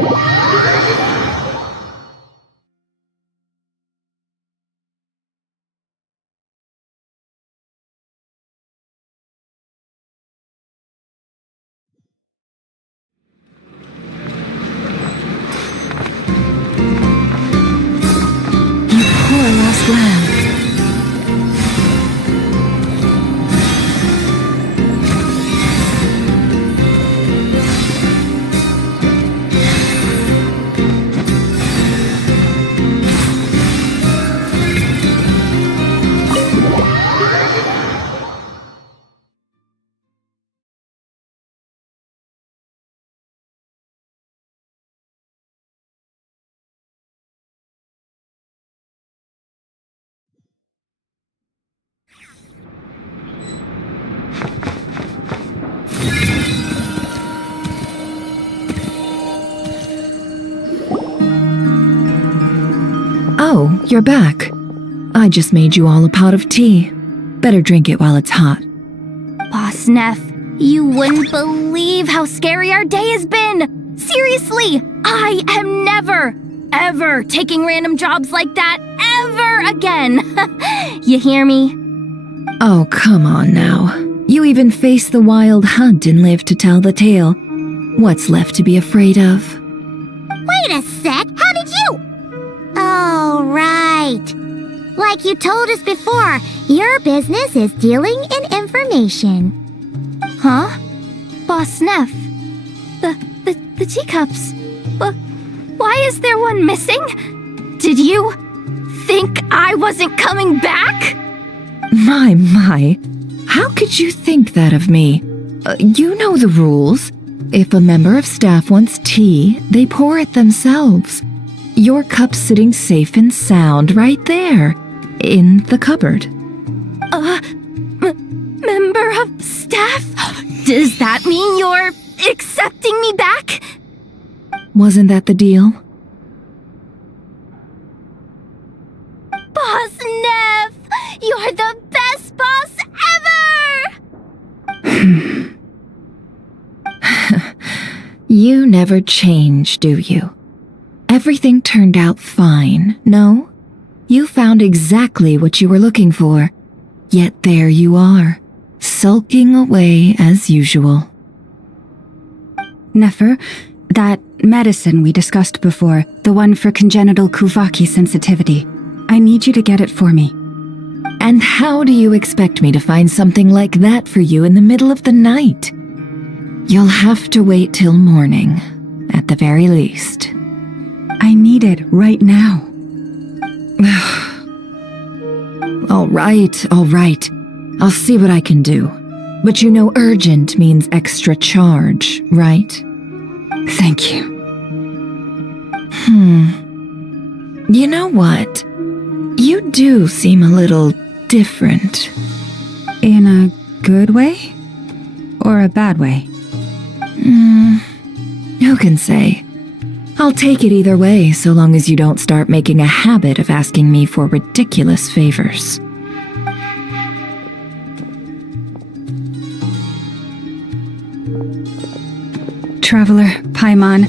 You poor lost lamb. Oh, you're back. I just made you all a pot of tea. Better drink it while it's hot. Boss Neff, you wouldn't believe how scary our day has been! Seriously, I am never, ever taking random jobs like that ever again! You hear me? Oh, come on now. You even faced the wild hunt and lived to tell the tale. What's left to be afraid of? Wait a sec, how did you? Oh, right. Like you told us before, your business is dealing in information. Huh? Boss Neff, the teacups. Why is there one missing? Did you think I wasn't coming back? My. How could you think that of me? You know the rules. If a member of staff wants tea, they pour it themselves. Your cup's sitting safe and sound right there, in the cupboard. Member of staff? Does that mean you're accepting me back? Wasn't that the deal? Boss Neff! You're the best boss ever! You never change, do you? Everything turned out fine, no? You found exactly what you were looking for. Yet there you are, sulking away as usual. Nefer, that medicine we discussed before, the one for congenital Kuvaki sensitivity, I need you to get it for me. And how do you expect me to find something like that for you in the middle of the night? You'll have to wait till morning, at the very least. I need it right now. All right. I'll see what I can do. But you know urgent means extra charge, right? Thank you. You know what? You do seem a little different. In a good way? Or a bad way? Who can say? I'll take it either way, so long as you don't start making a habit of asking me for ridiculous favors. Traveler, Paimon,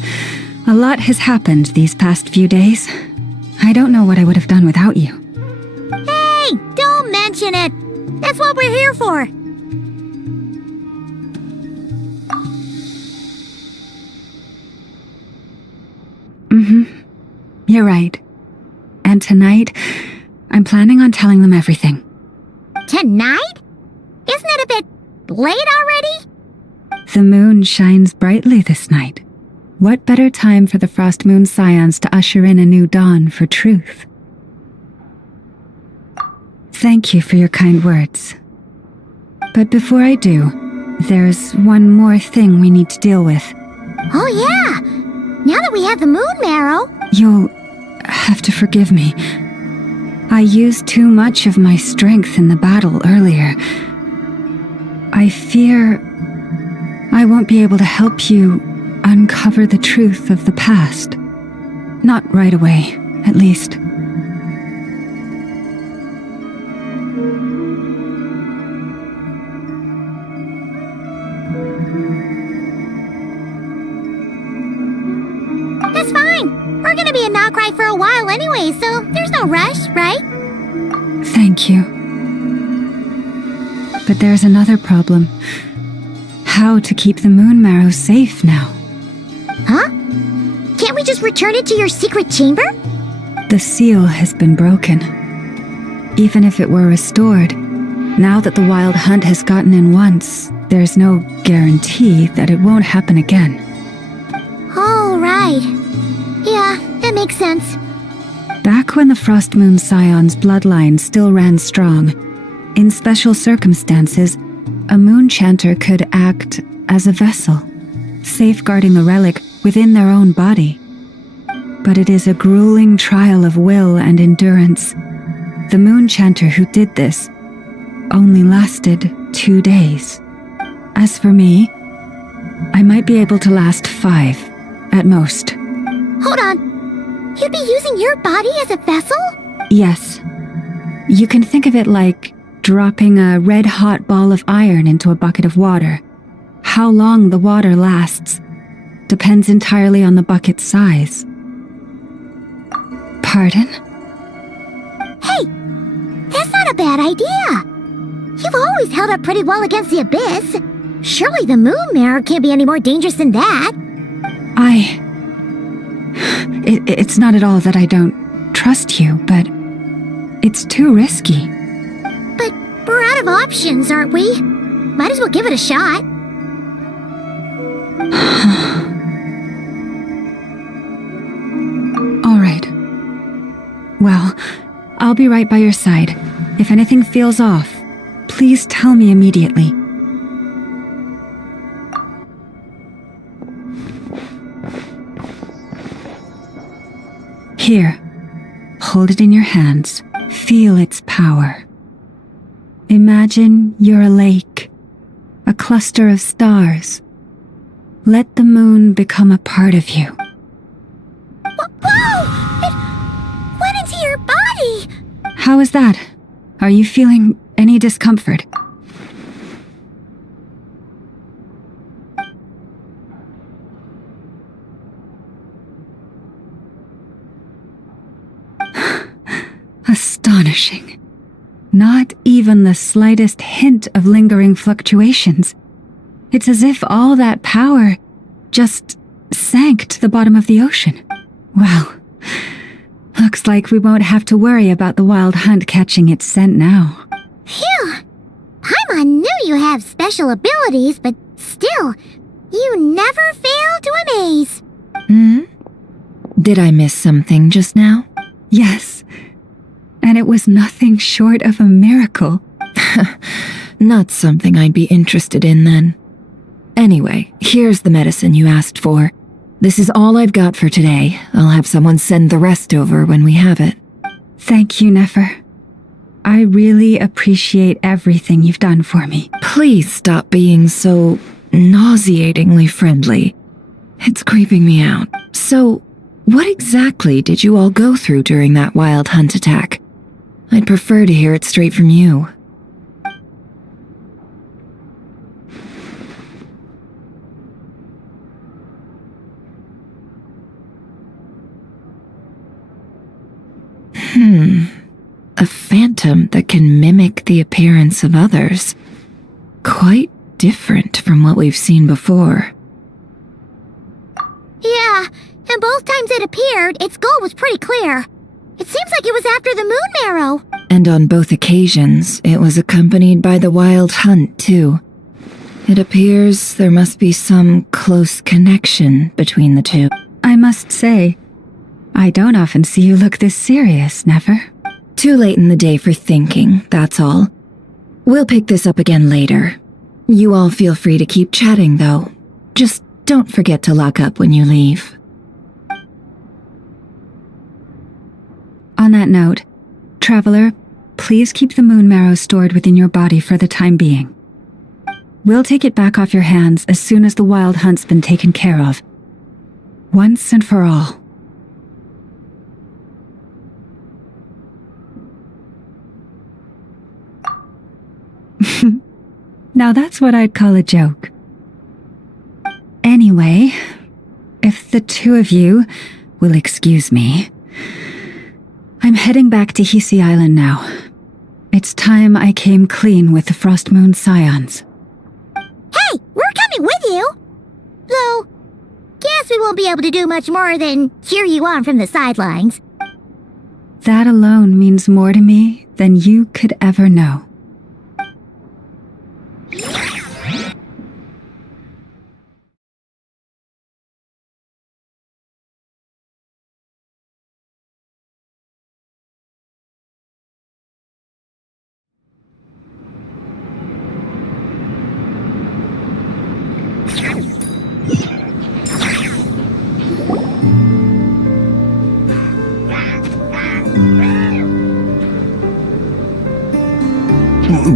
a lot has happened these past few days. I don't know what I would have done without you. Hey, don't mention it! That's what we're here for! You're right. And tonight, I'm planning on telling them everything. Tonight? Isn't it a bit late already? The moon shines brightly this night. What better time for the Frost Moon Scions to usher in a new dawn for truth? Thank you for your kind words. But before I do, there's one more thing we need to deal with. Oh yeah! Now that we have the moon marrow... You'll have to forgive me. I used too much of my strength in the battle earlier. I fear I won't be able to help you uncover the truth of the past. Not right away, at least. Krai for a while anyway, so there's no rush, right? Thank you. But there's another problem. How to keep the moon marrow safe now? Huh? Can't we just return it to your secret chamber? The seal has been broken. Even if it were restored, now that the wild hunt has gotten in once, there's no guarantee that it won't happen again. Oh, right. Yeah, that makes sense. Back when the Frost Moon Scion's bloodline still ran strong, in special circumstances, a moon chanter could act as a vessel, safeguarding the relic within their own body. But it is a grueling trial of will and endurance. The moon chanter who did this only lasted 2 days. As for me, I might be able to last 5, at most. Hold on. You'd be using your body as a vessel? Yes. You can think of it like dropping a red-hot ball of iron into a bucket of water. How long the water lasts depends entirely on the bucket's size. Pardon? Hey, that's not a bad idea. You've always held up pretty well against the abyss. Surely the moon mirror can't be any more dangerous than that. It's not at all that I don't trust you, but it's too risky. But we're out of options, aren't we? Might as well give it a shot. All right. Well, I'll be right by your side. If anything feels off, please tell me immediately. Here, hold it in your hands. Feel its power. Imagine you're a lake, a cluster of stars. Let the moon become a part of you. Whoa! It went into your body! How is that? Are you feeling any discomfort? Astonishing. Not even the slightest hint of lingering fluctuations. It's as if all that power just sank to the bottom of the ocean. Well, looks like we won't have to worry about the wild hunt catching its scent now. Phew! Paimon knew you have special abilities, but still, you never fail to amaze. Did I miss something just now? Yes, and it was nothing short of a miracle. Not something I'd be interested in then. Anyway, here's the medicine you asked for. This is all I've got for today. I'll have someone send the rest over when we have it. Thank you, Nefer. I really appreciate everything you've done for me. Please stop being so nauseatingly friendly. It's creeping me out. So, what exactly did you all go through during that wild hunt attack? I'd prefer to hear it straight from you. A phantom that can mimic the appearance of others. Quite different from what we've seen before. Yeah, and both times it appeared, its goal was pretty clear. It seems like it was after the moon marrow. And on both occasions, it was accompanied by the wild hunt, too. It appears there must be some close connection between the two. I must say, I don't often see you look this serious, Nefer. Too late in the day for thinking, that's all. We'll pick this up again later. You all feel free to keep chatting, though. Just don't forget to lock up when you leave. On that note, Traveler, please keep the moon marrow stored within your body for the time being. We'll take it back off your hands as soon as the wild hunt's been taken care of. Once and for all. Now that's what I'd call a joke. Anyway, if the two of you will excuse me, I'm heading back to Hisi Island now. It's time I came clean with the Frost Moon Scions. Hey, we're coming with you! Though, guess we won't be able to do much more than cheer you on from the sidelines. That alone means more to me than you could ever know.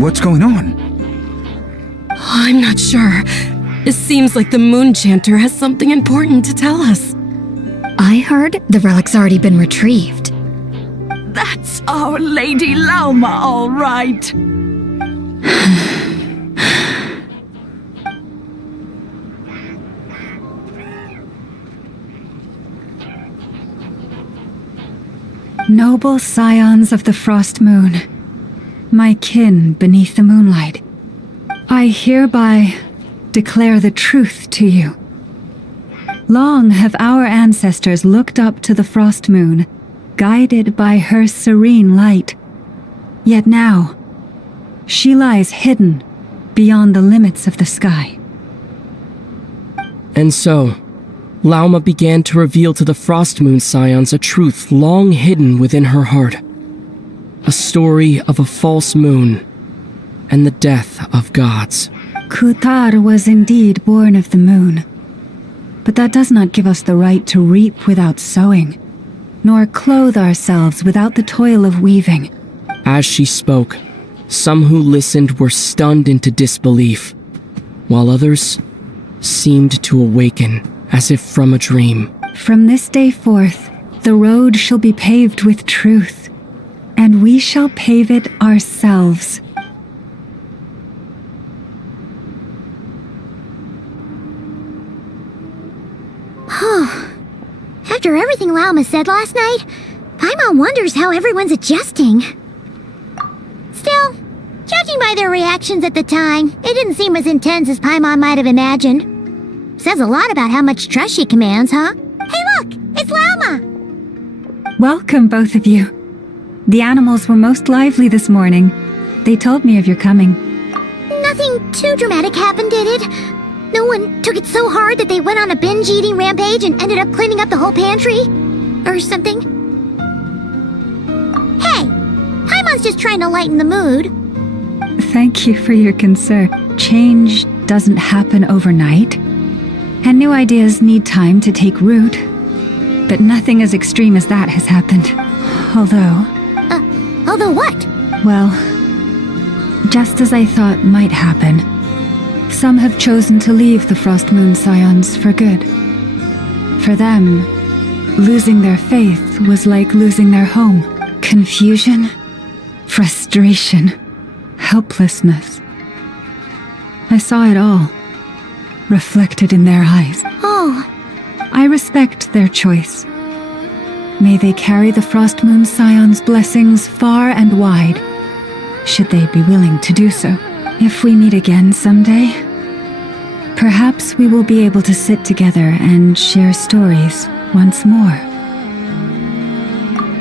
What's going on? I'm not sure. It seems like the Moon Chanter has something important to tell us. I heard the relic's already been retrieved. That's Our Lady Lauma, all right. Noble scions of the Frost Moon, my kin beneath the moonlight, I hereby declare the truth to you. Long have our ancestors looked up to the Frost Moon, guided by her serene light. Yet now, she lies hidden beyond the limits of the sky. And so, Lauma began to reveal to the Frost Moon Scions a truth long hidden within her heart. A story of a false moon and the death of gods. Kutar was indeed born of the moon. But that does not give us the right to reap without sowing, nor clothe ourselves without the toil of weaving. As she spoke, some who listened were stunned into disbelief, while others seemed to awaken as if from a dream. From this day forth, the road shall be paved with truth, and we shall pave it ourselves. After everything Lauma said last night, Paimon wonders how everyone's adjusting. Still, judging by their reactions at the time, it didn't seem as intense as Paimon might have imagined. Says a lot about how much trust she commands, huh? Hey look! It's Lauma! Welcome, both of you. The animals were most lively this morning. They told me of your coming. Nothing too dramatic happened, did it? No one took it so hard that they went on a binge-eating rampage and ended up cleaning up the whole pantry? Or something? Hey! Paimon's just trying to lighten the mood. Thank you for your concern. Change doesn't happen overnight, and new ideas need time to take root. But nothing as extreme as that has happened. Although what? Well, just as I thought might happen, some have chosen to leave the Frost Moon Scions for good. For them, losing their faith was like losing their home. Confusion, frustration, helplessness. I saw it all, reflected in their eyes. Oh. I respect their choice. May they carry the Frost Moon Scions' blessings far and wide, should they be willing to do so. If we meet again someday, perhaps we will be able to sit together and share stories once more.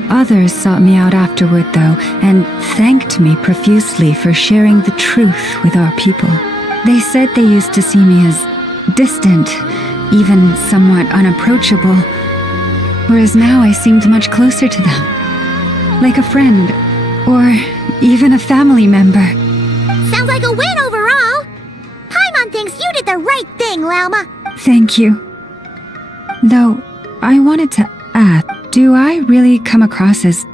Others sought me out afterward, though, and thanked me profusely for sharing the truth with our people. They said they used to see me as distant, even somewhat unapproachable, whereas now I seemed much closer to them, like a friend, or even a family member. Sounds like a win overall! Paimon thinks you did the right thing, Lauma. Thank you. Though, I wanted to ask, do I really come across as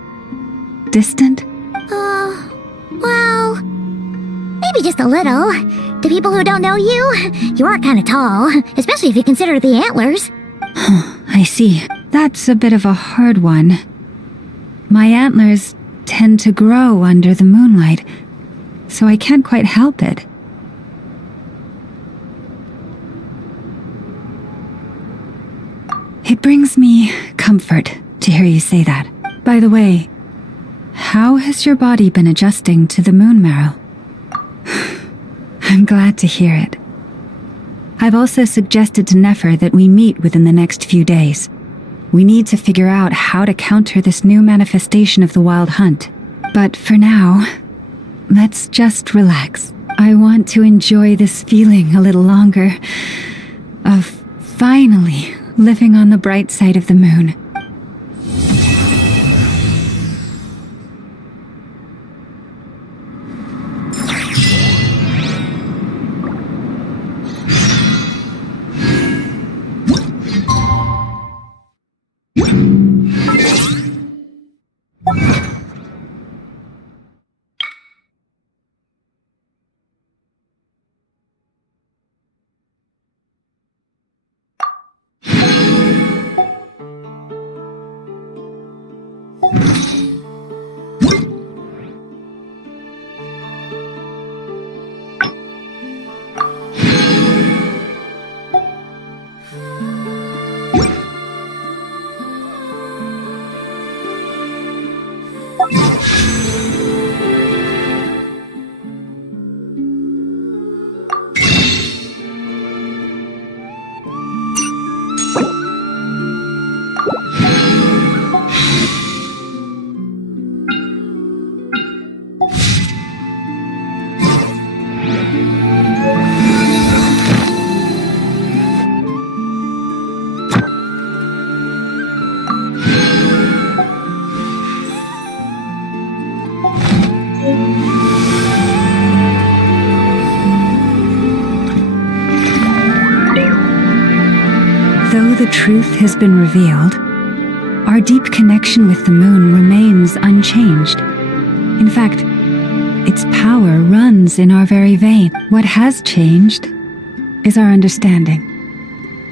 distant? Well, maybe just a little. To people who don't know you, you are kind of tall, especially if you consider the antlers. I see. That's a bit of a hard one. My antlers tend to grow under the moonlight, so I can't quite help it. It brings me comfort to hear you say that. By the way, how has your body been adjusting to the moon marrow? I'm glad to hear it. I've also suggested to Nefer that we meet within the next few days. We need to figure out how to counter this new manifestation of the Wild Hunt. But for now, let's just relax. I want to enjoy this feeling a little longer of finally living on the bright side of the moon. Though the truth has been revealed, our deep connection with the moon remains unchanged. In fact, its power runs in our very vein. What has changed is our understanding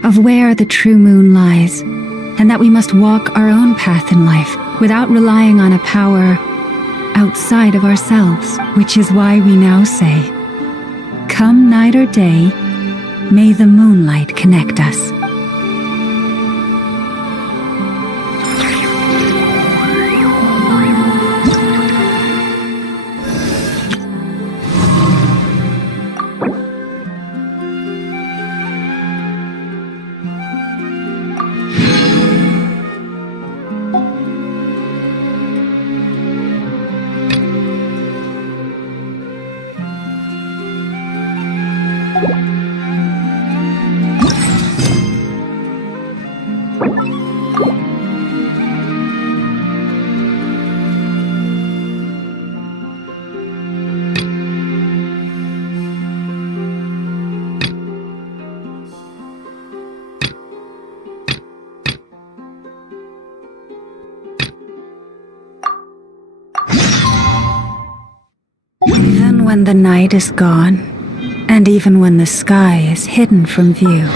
of where the true moon lies, and that we must walk our own path in life without relying on a power outside of ourselves, which is why we now say, come night or day, may the moonlight connect us. Even when the night is gone, and even when the sky is hidden from view,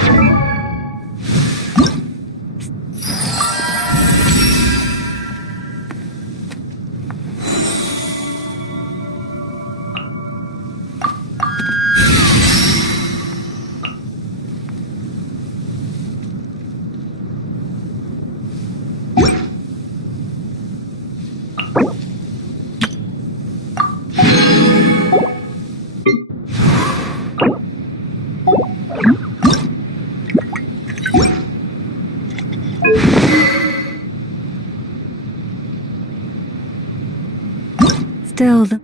still the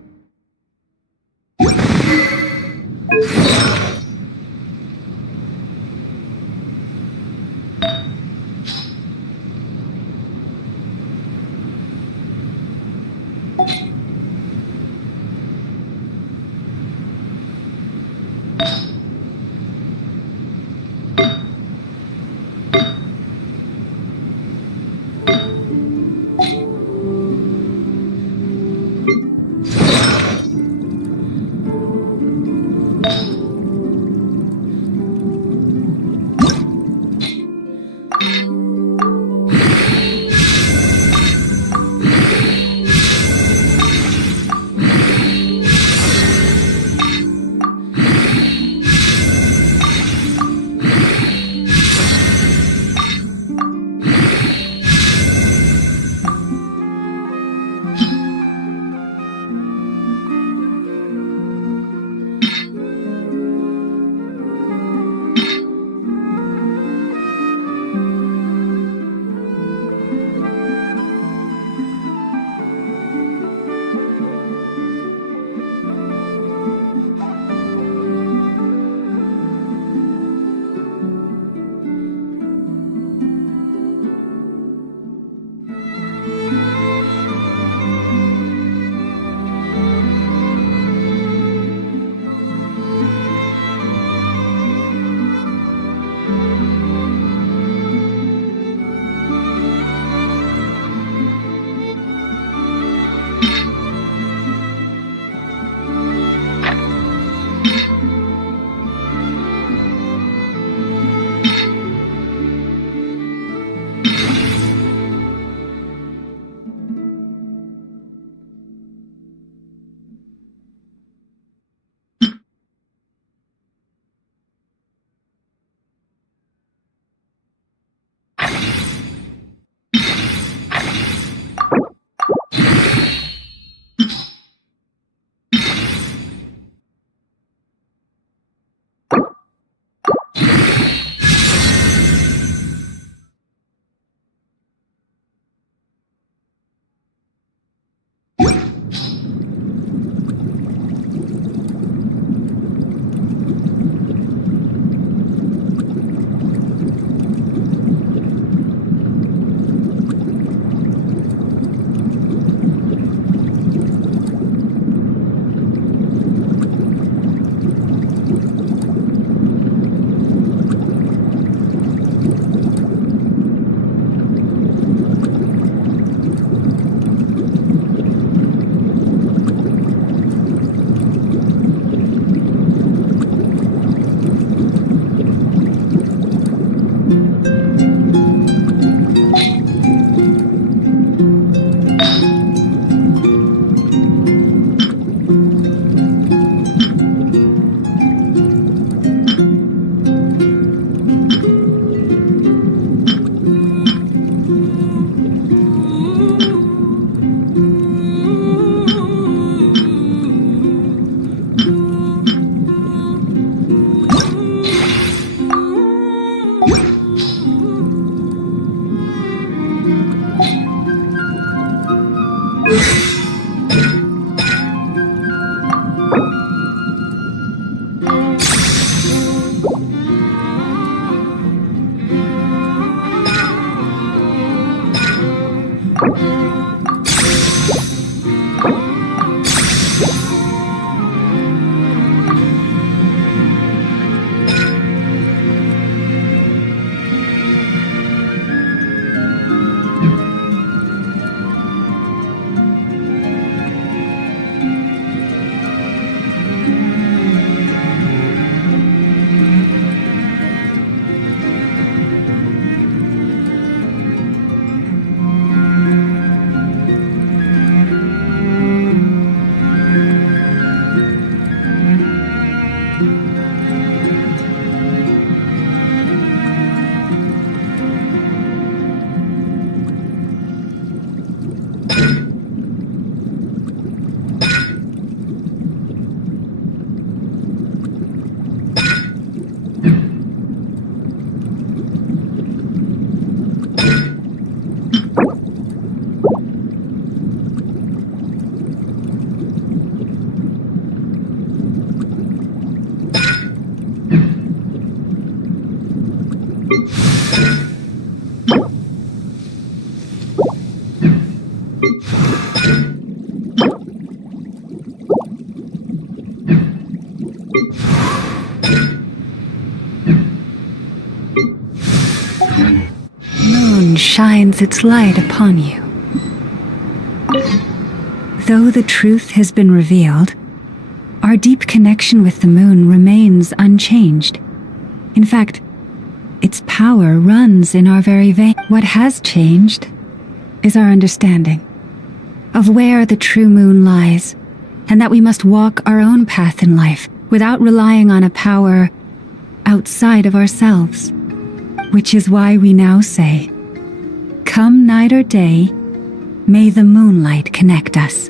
Moon shines its light upon you. Though the truth has been revealed, our deep connection with the moon remains unchanged. In fact, its power runs in our very veins. What has changed is our understanding of where the true moon lies, and that we must walk our own path in life without relying on a power outside of ourselves. Which is why we now say, come night or day, may the moonlight connect us.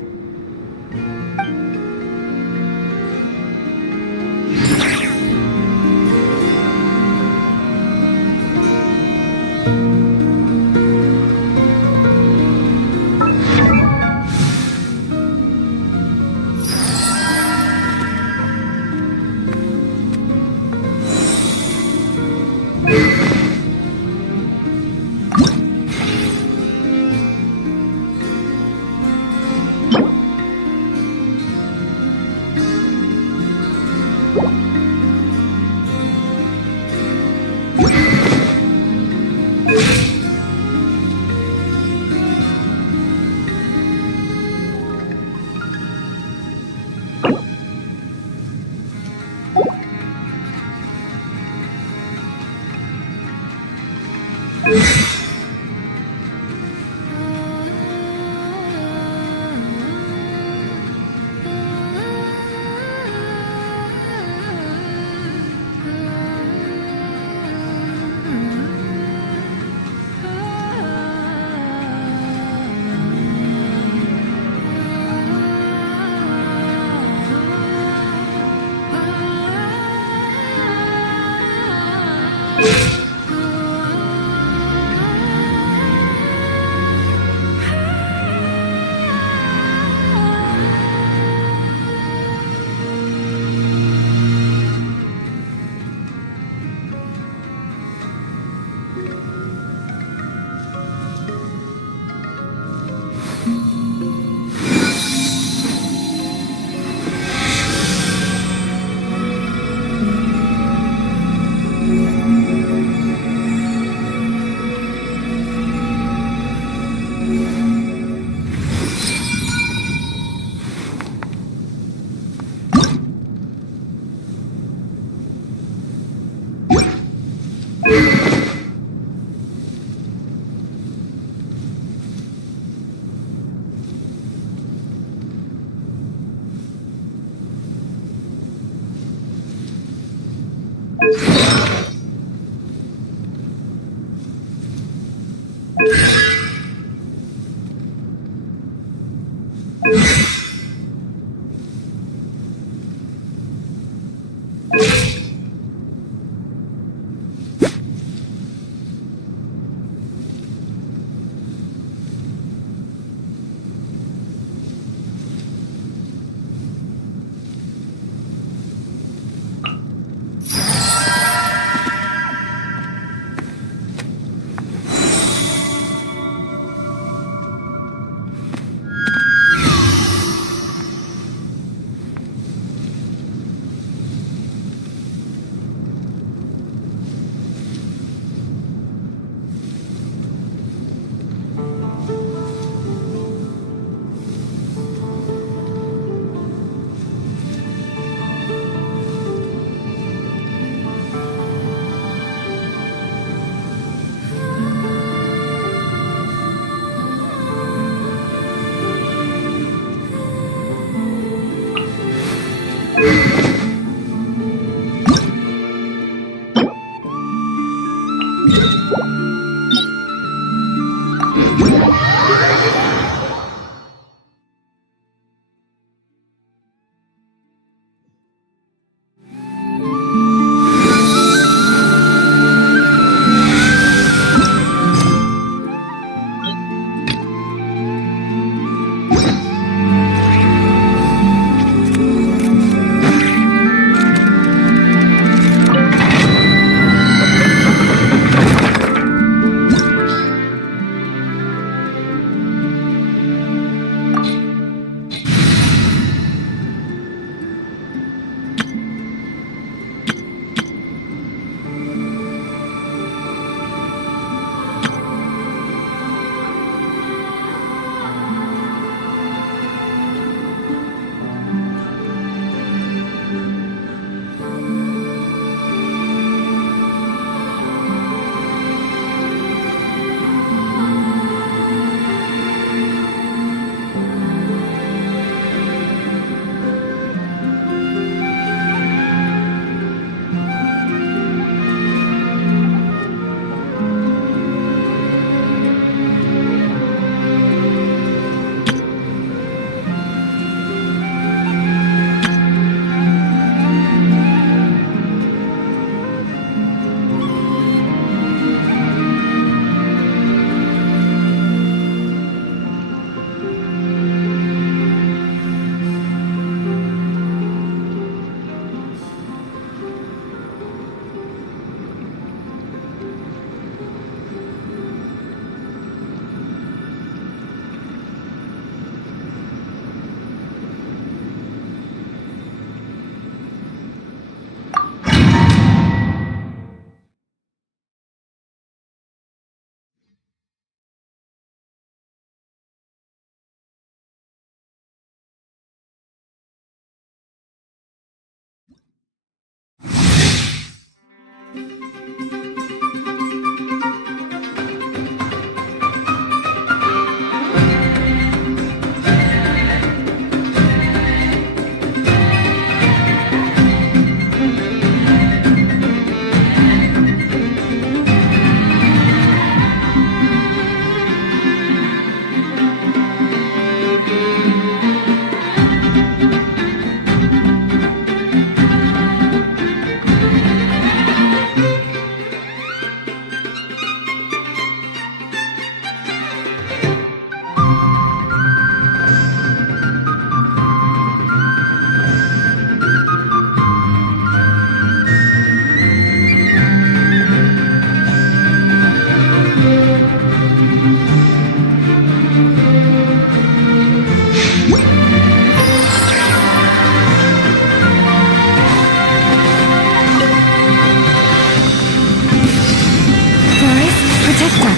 protector.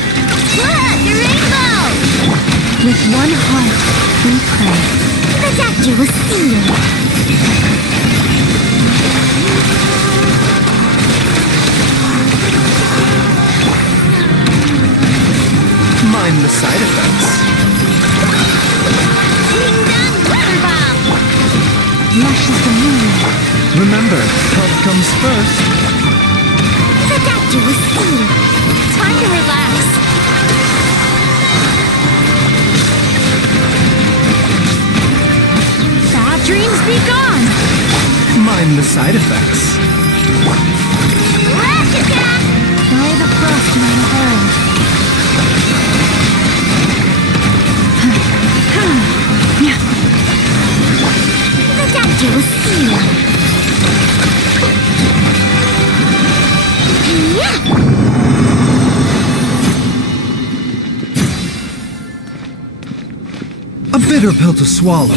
Look, a rainbow! With one heart, we pray. The doctor will see you. Mind the side effects. Ding dong, water bomb! Lushes the moon. Remember, health comes first. The doctor will see you. Time to relax. Bad dreams be gone. Mind the side effects. Rush attack! By the frost in the hold. The doctor will see you. Yeah! A bitter pill to swallow.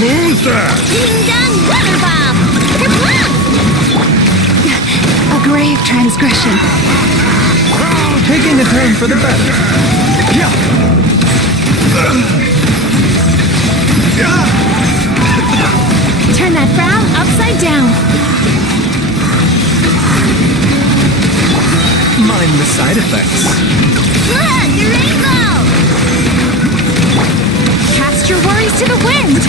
Who's that? Ding dong weather bomb! A grave transgression. Taking a turn for the better. Turn that frown upside down. Mind the side effects. Look, the rainbow! Cast your worries to the wind!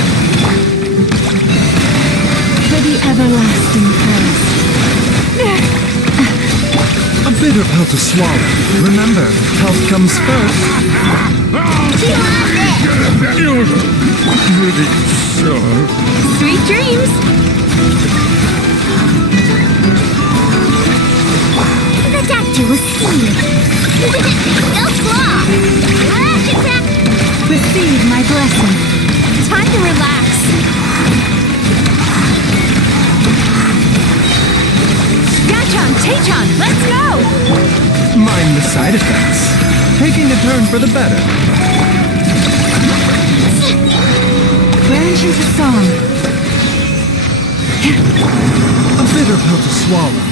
For the everlasting past. A bitter pill to swallow. Remember, health comes first. She loves it! You're pretty sure. Sweet dreams! The doctor will see you. Go claw! Lash attack! Receive my blessing. Time to relax. Gachon, Tachon, let's go! Mind the side effects. Taking a turn for the better. Branch into song. A bitter pill to swallow.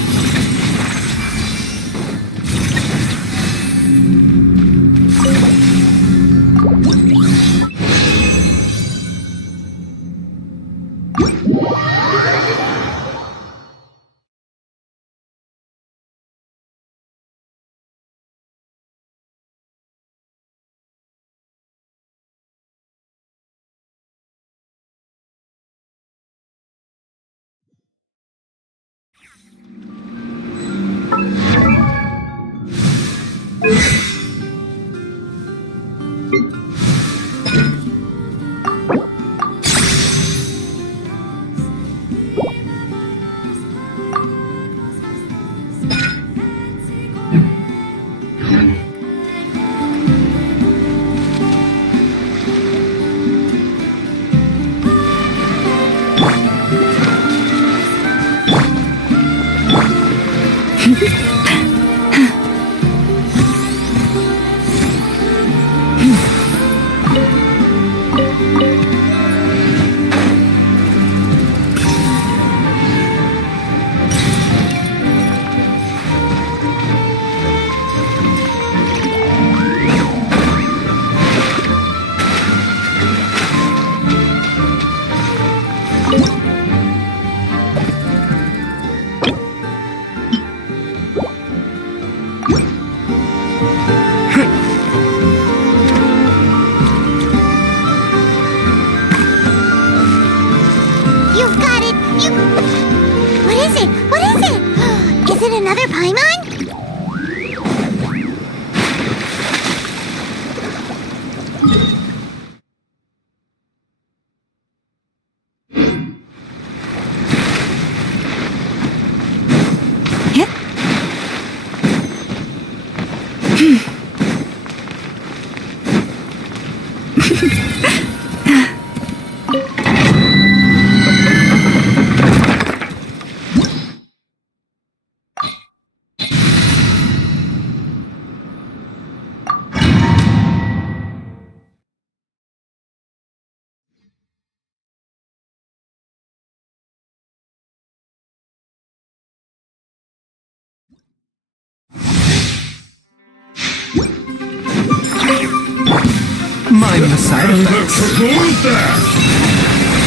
Mind the side effects. Who's there?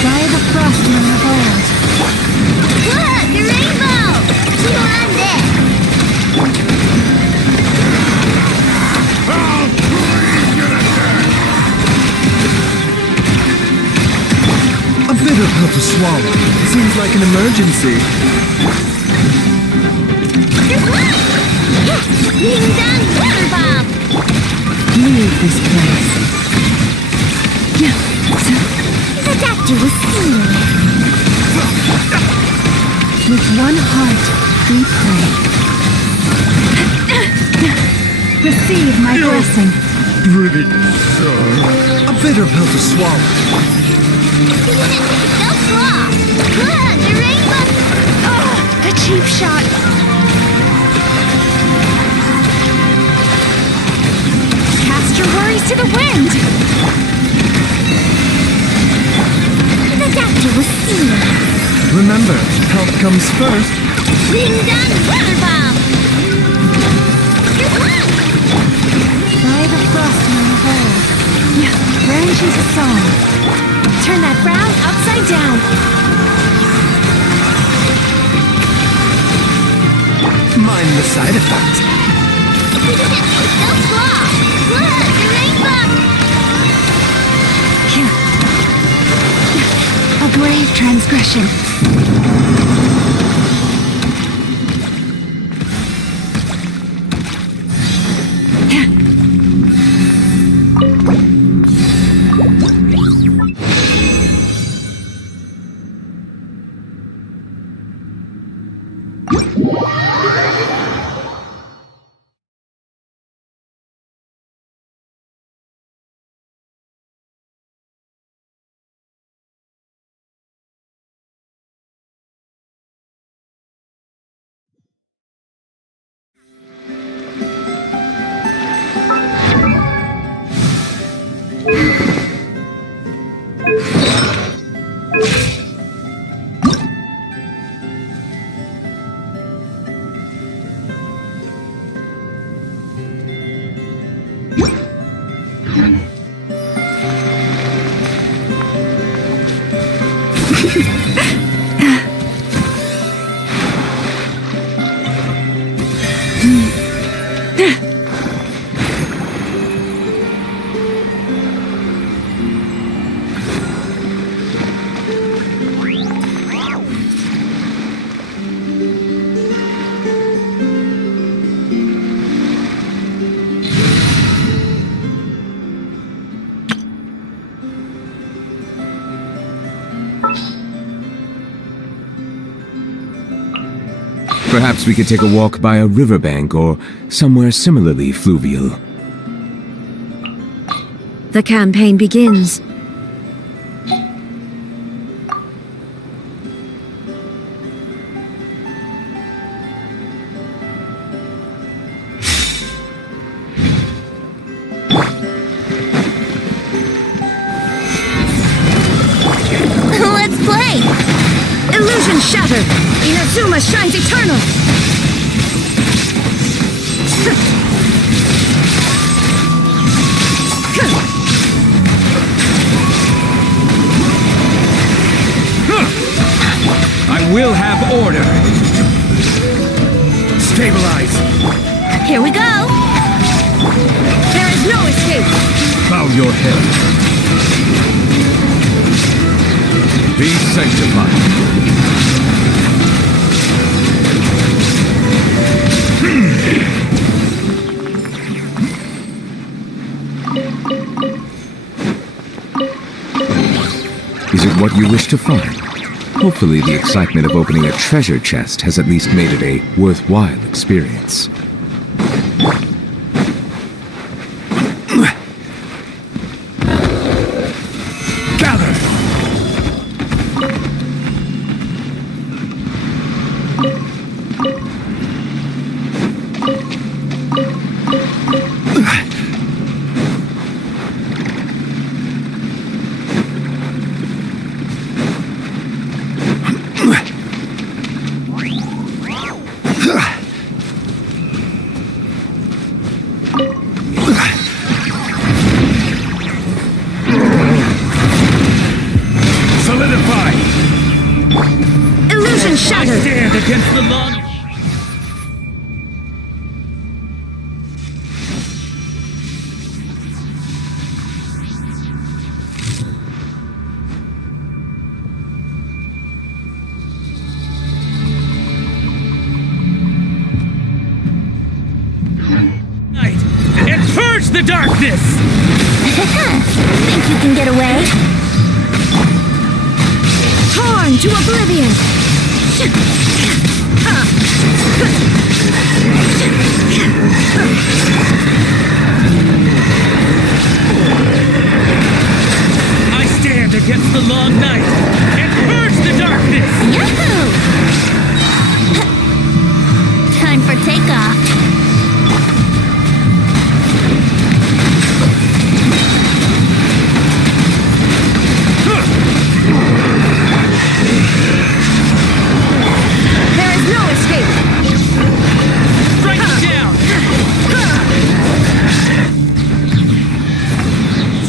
By the frost moon of old. Look, a rainbow! You on this? How can I say? A bitter pill to swallow. Seems like an emergency. Ding dong water bomb! Leave this place. The doctor was seeing. With one heart, we pray. Receive my blessing. Pretty sure. A bitter pill to swallow. No flaw! Look, the rainbow! A cheap shot. Cast your worries to the wind. The doctor was seeing. Remember, health comes first. Ding dong water bomb! By the frost moon of old. Branches a song. Turn that frown upside down. Mind the side effects. No flaw! Look, the rainbow! A brave transgression. Perhaps we could take a walk by a riverbank or somewhere similarly fluvial. The campaign begins. Let's play! Illusion shattered! Inazuma shines eternal! I will have order. Stabilize. Here we go! There is no escape! Bow your head. Be sanctified. Is it what you wish to find? Hopefully the excitement of opening a treasure chest has at least made it a worthwhile experience. Gather! against the law. And purge the darkness! Think you can get away? Torn to oblivion! I stand against the long night and purge the darkness! Yahoo! Time for takeoff. There is no escape! Strike them down!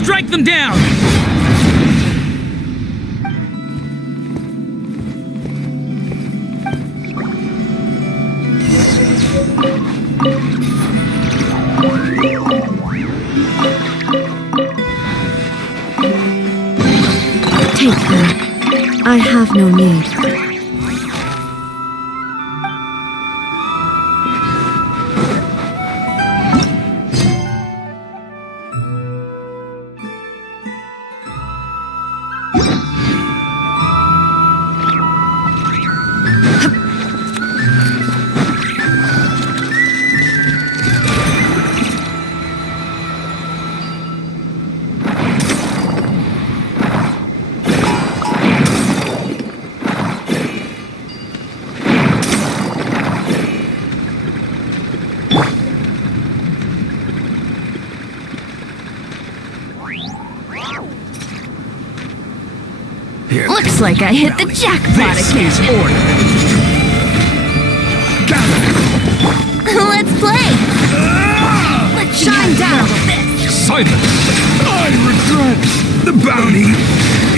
Strike them down! Take them. I have no need. Looks like I hit the jackpot again. This is order. Let's play! Let's shine down with this! Silence! I regret. The bounty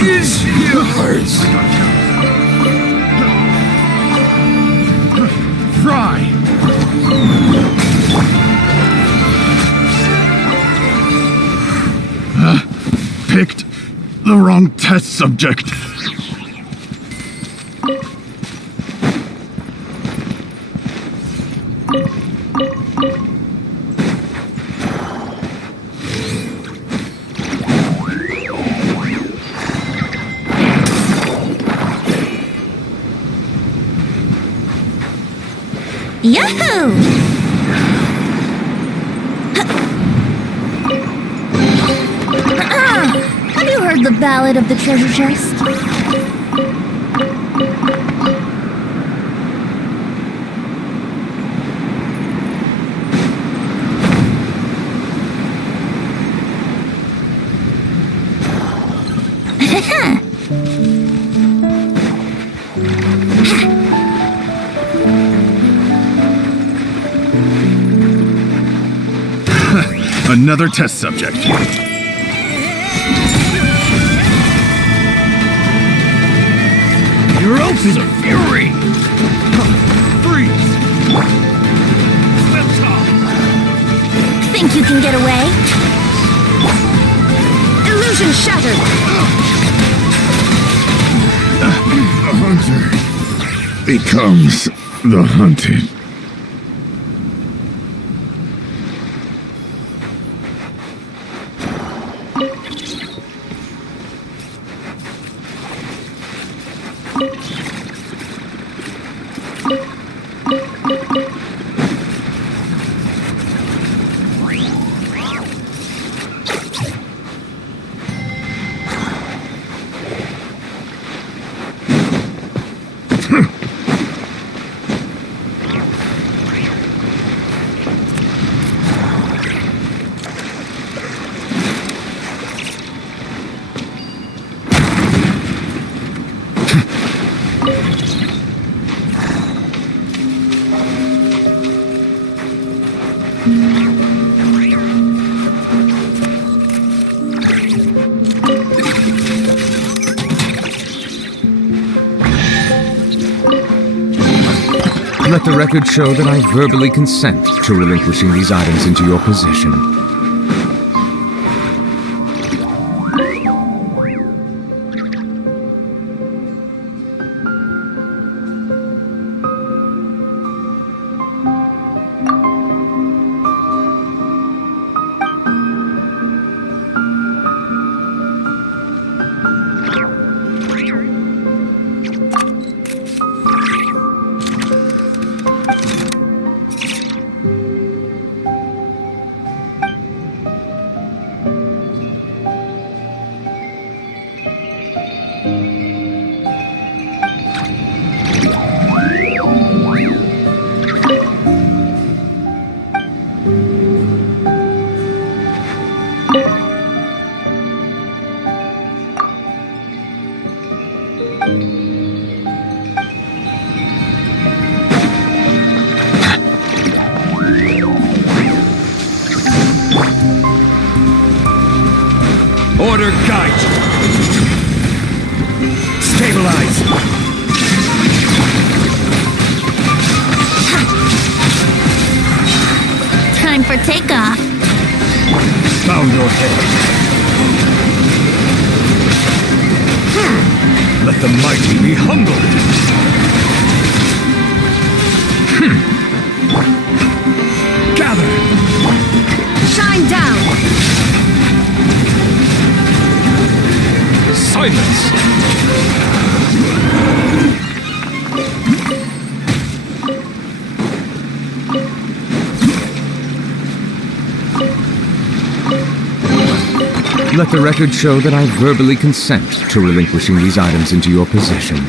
is yours. Fry. Picked the wrong test subject. Yahoo! Have you heard the ballad of the treasure chest? Another test subject. You're open. Fury. Freeze. Flip top. Think you can get away? Illusion shattered! The hunter becomes the hunted. Let the record show that I verbally consent to relinquishing these items into your possession. Order guide! Stabilize! Time for takeoff. Bow your head. Let the mighty be humbled! Gather! Shine down! Silence! Let the record show that I verbally consent to relinquishing these items into your possession.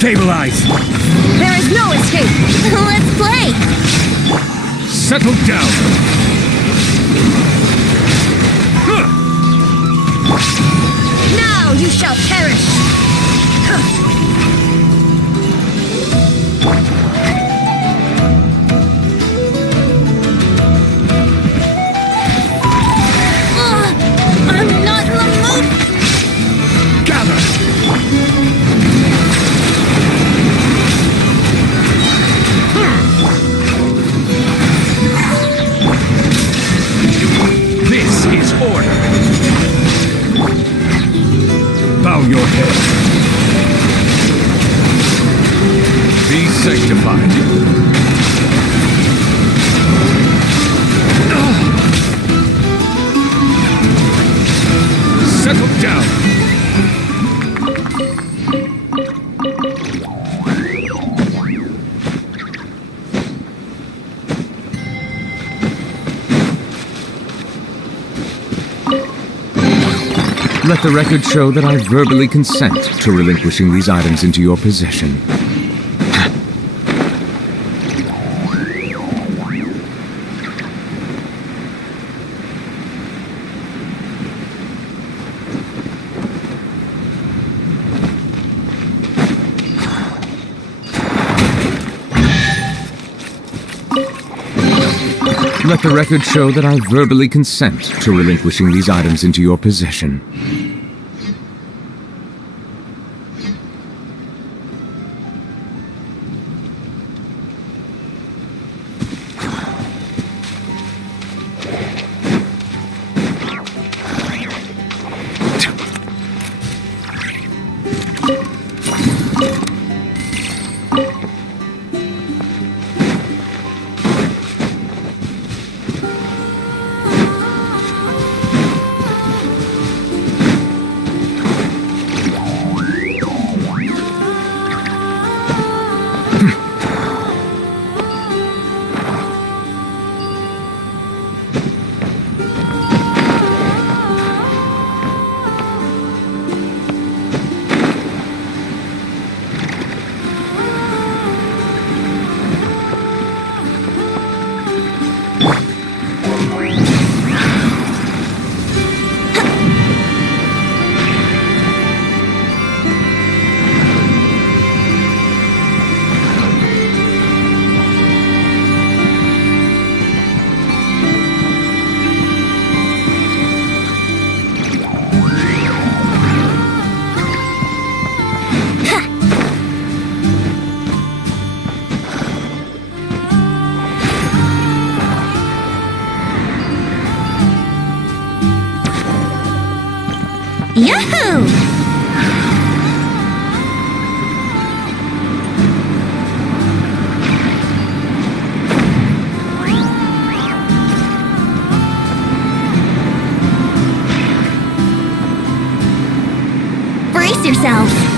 Stabilize! There is no escape! Let's play! Settle down! Now you shall perish! I'm not in the mood! Gather! This is order! Bow your head. Be sanctified. Settle down. Let the record show that I verbally consent to relinquishing these items into your possession. Let the record show that I verbally consent to relinquishing these items into your possession. Yahoo! Brace yourselves.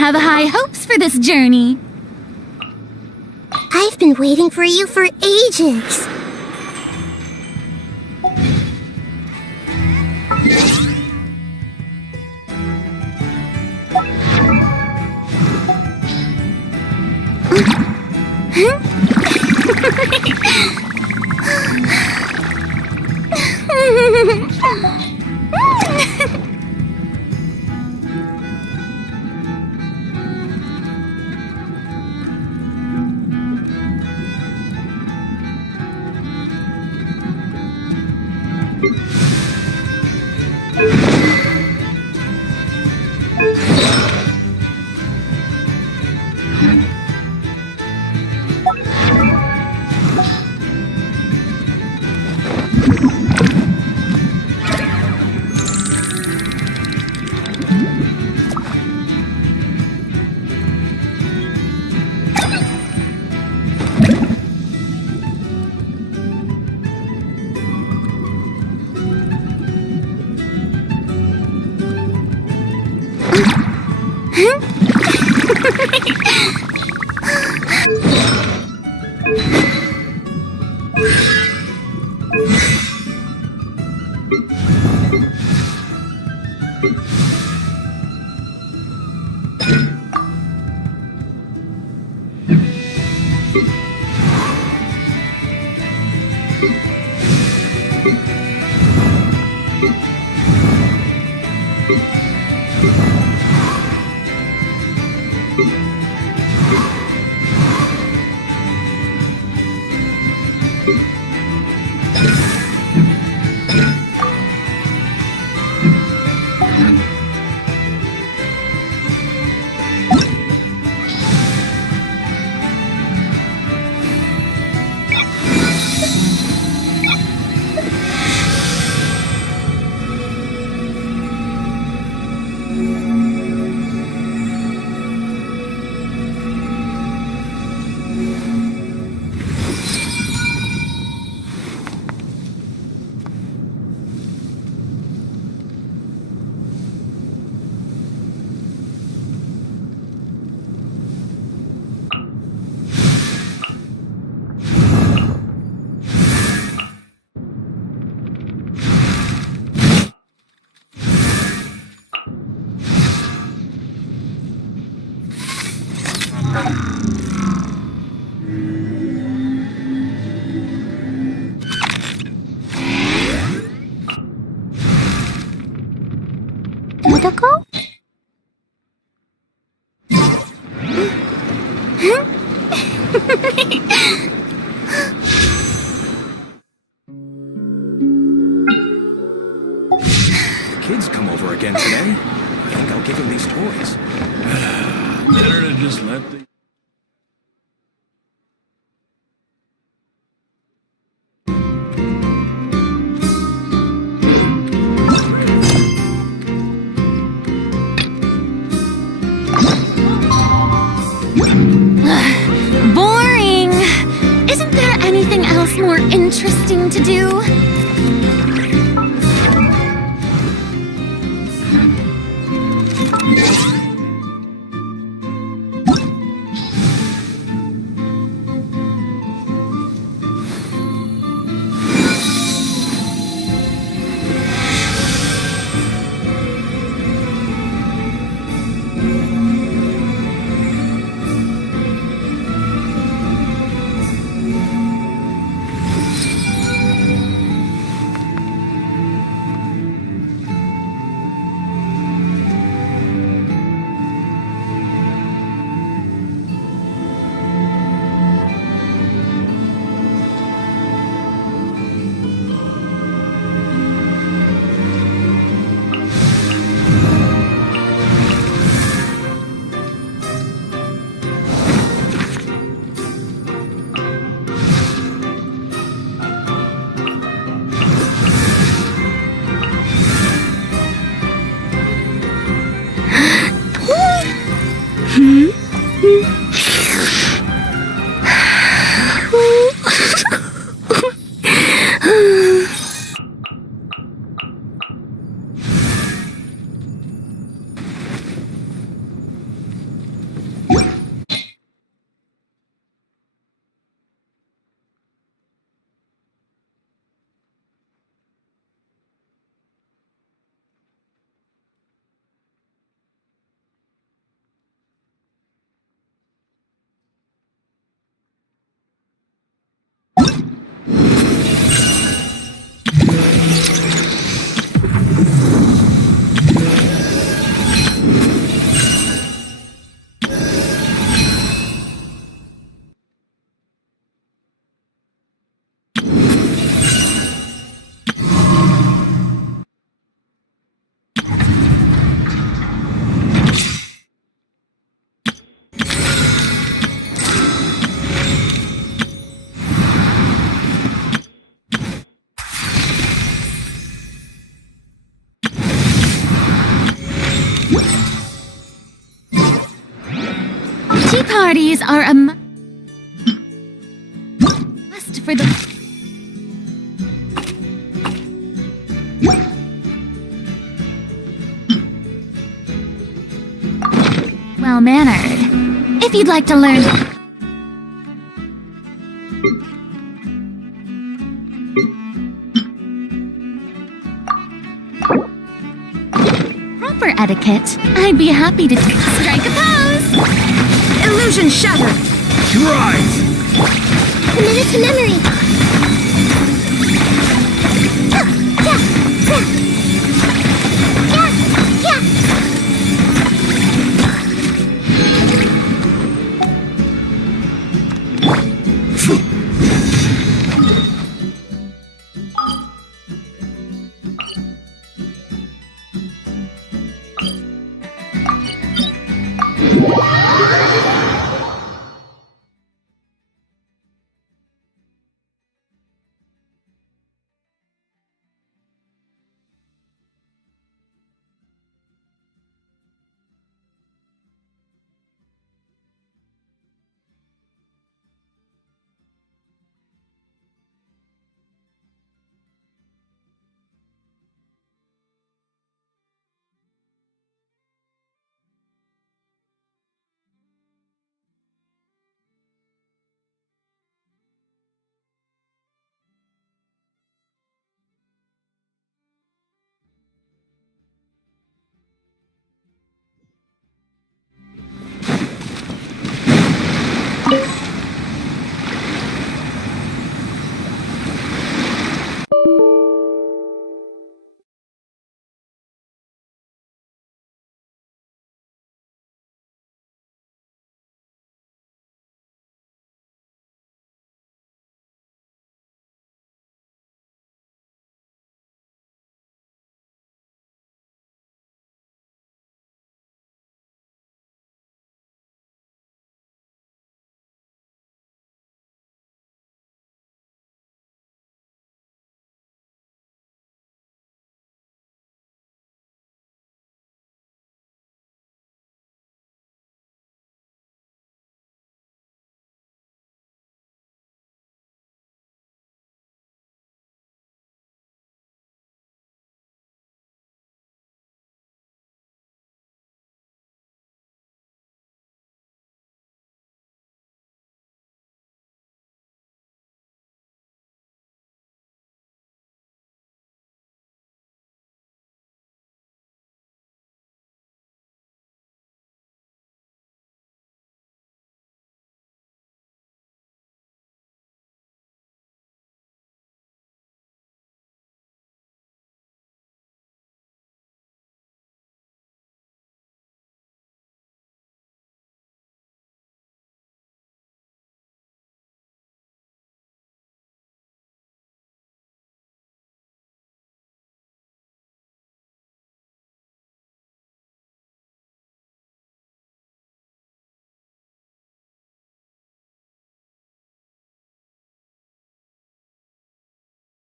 have high hopes for this journey. I've been waiting for you for ages. Kids come over again today. I think I'll give him these toys. Better to just let the... Boring! Isn't there anything else more interesting to do? Tea parties are a must for the... well-mannered. If you'd like to learn... proper etiquette, I'd be happy to strike a pose! Illusion shattered! Rise! Committed to memory.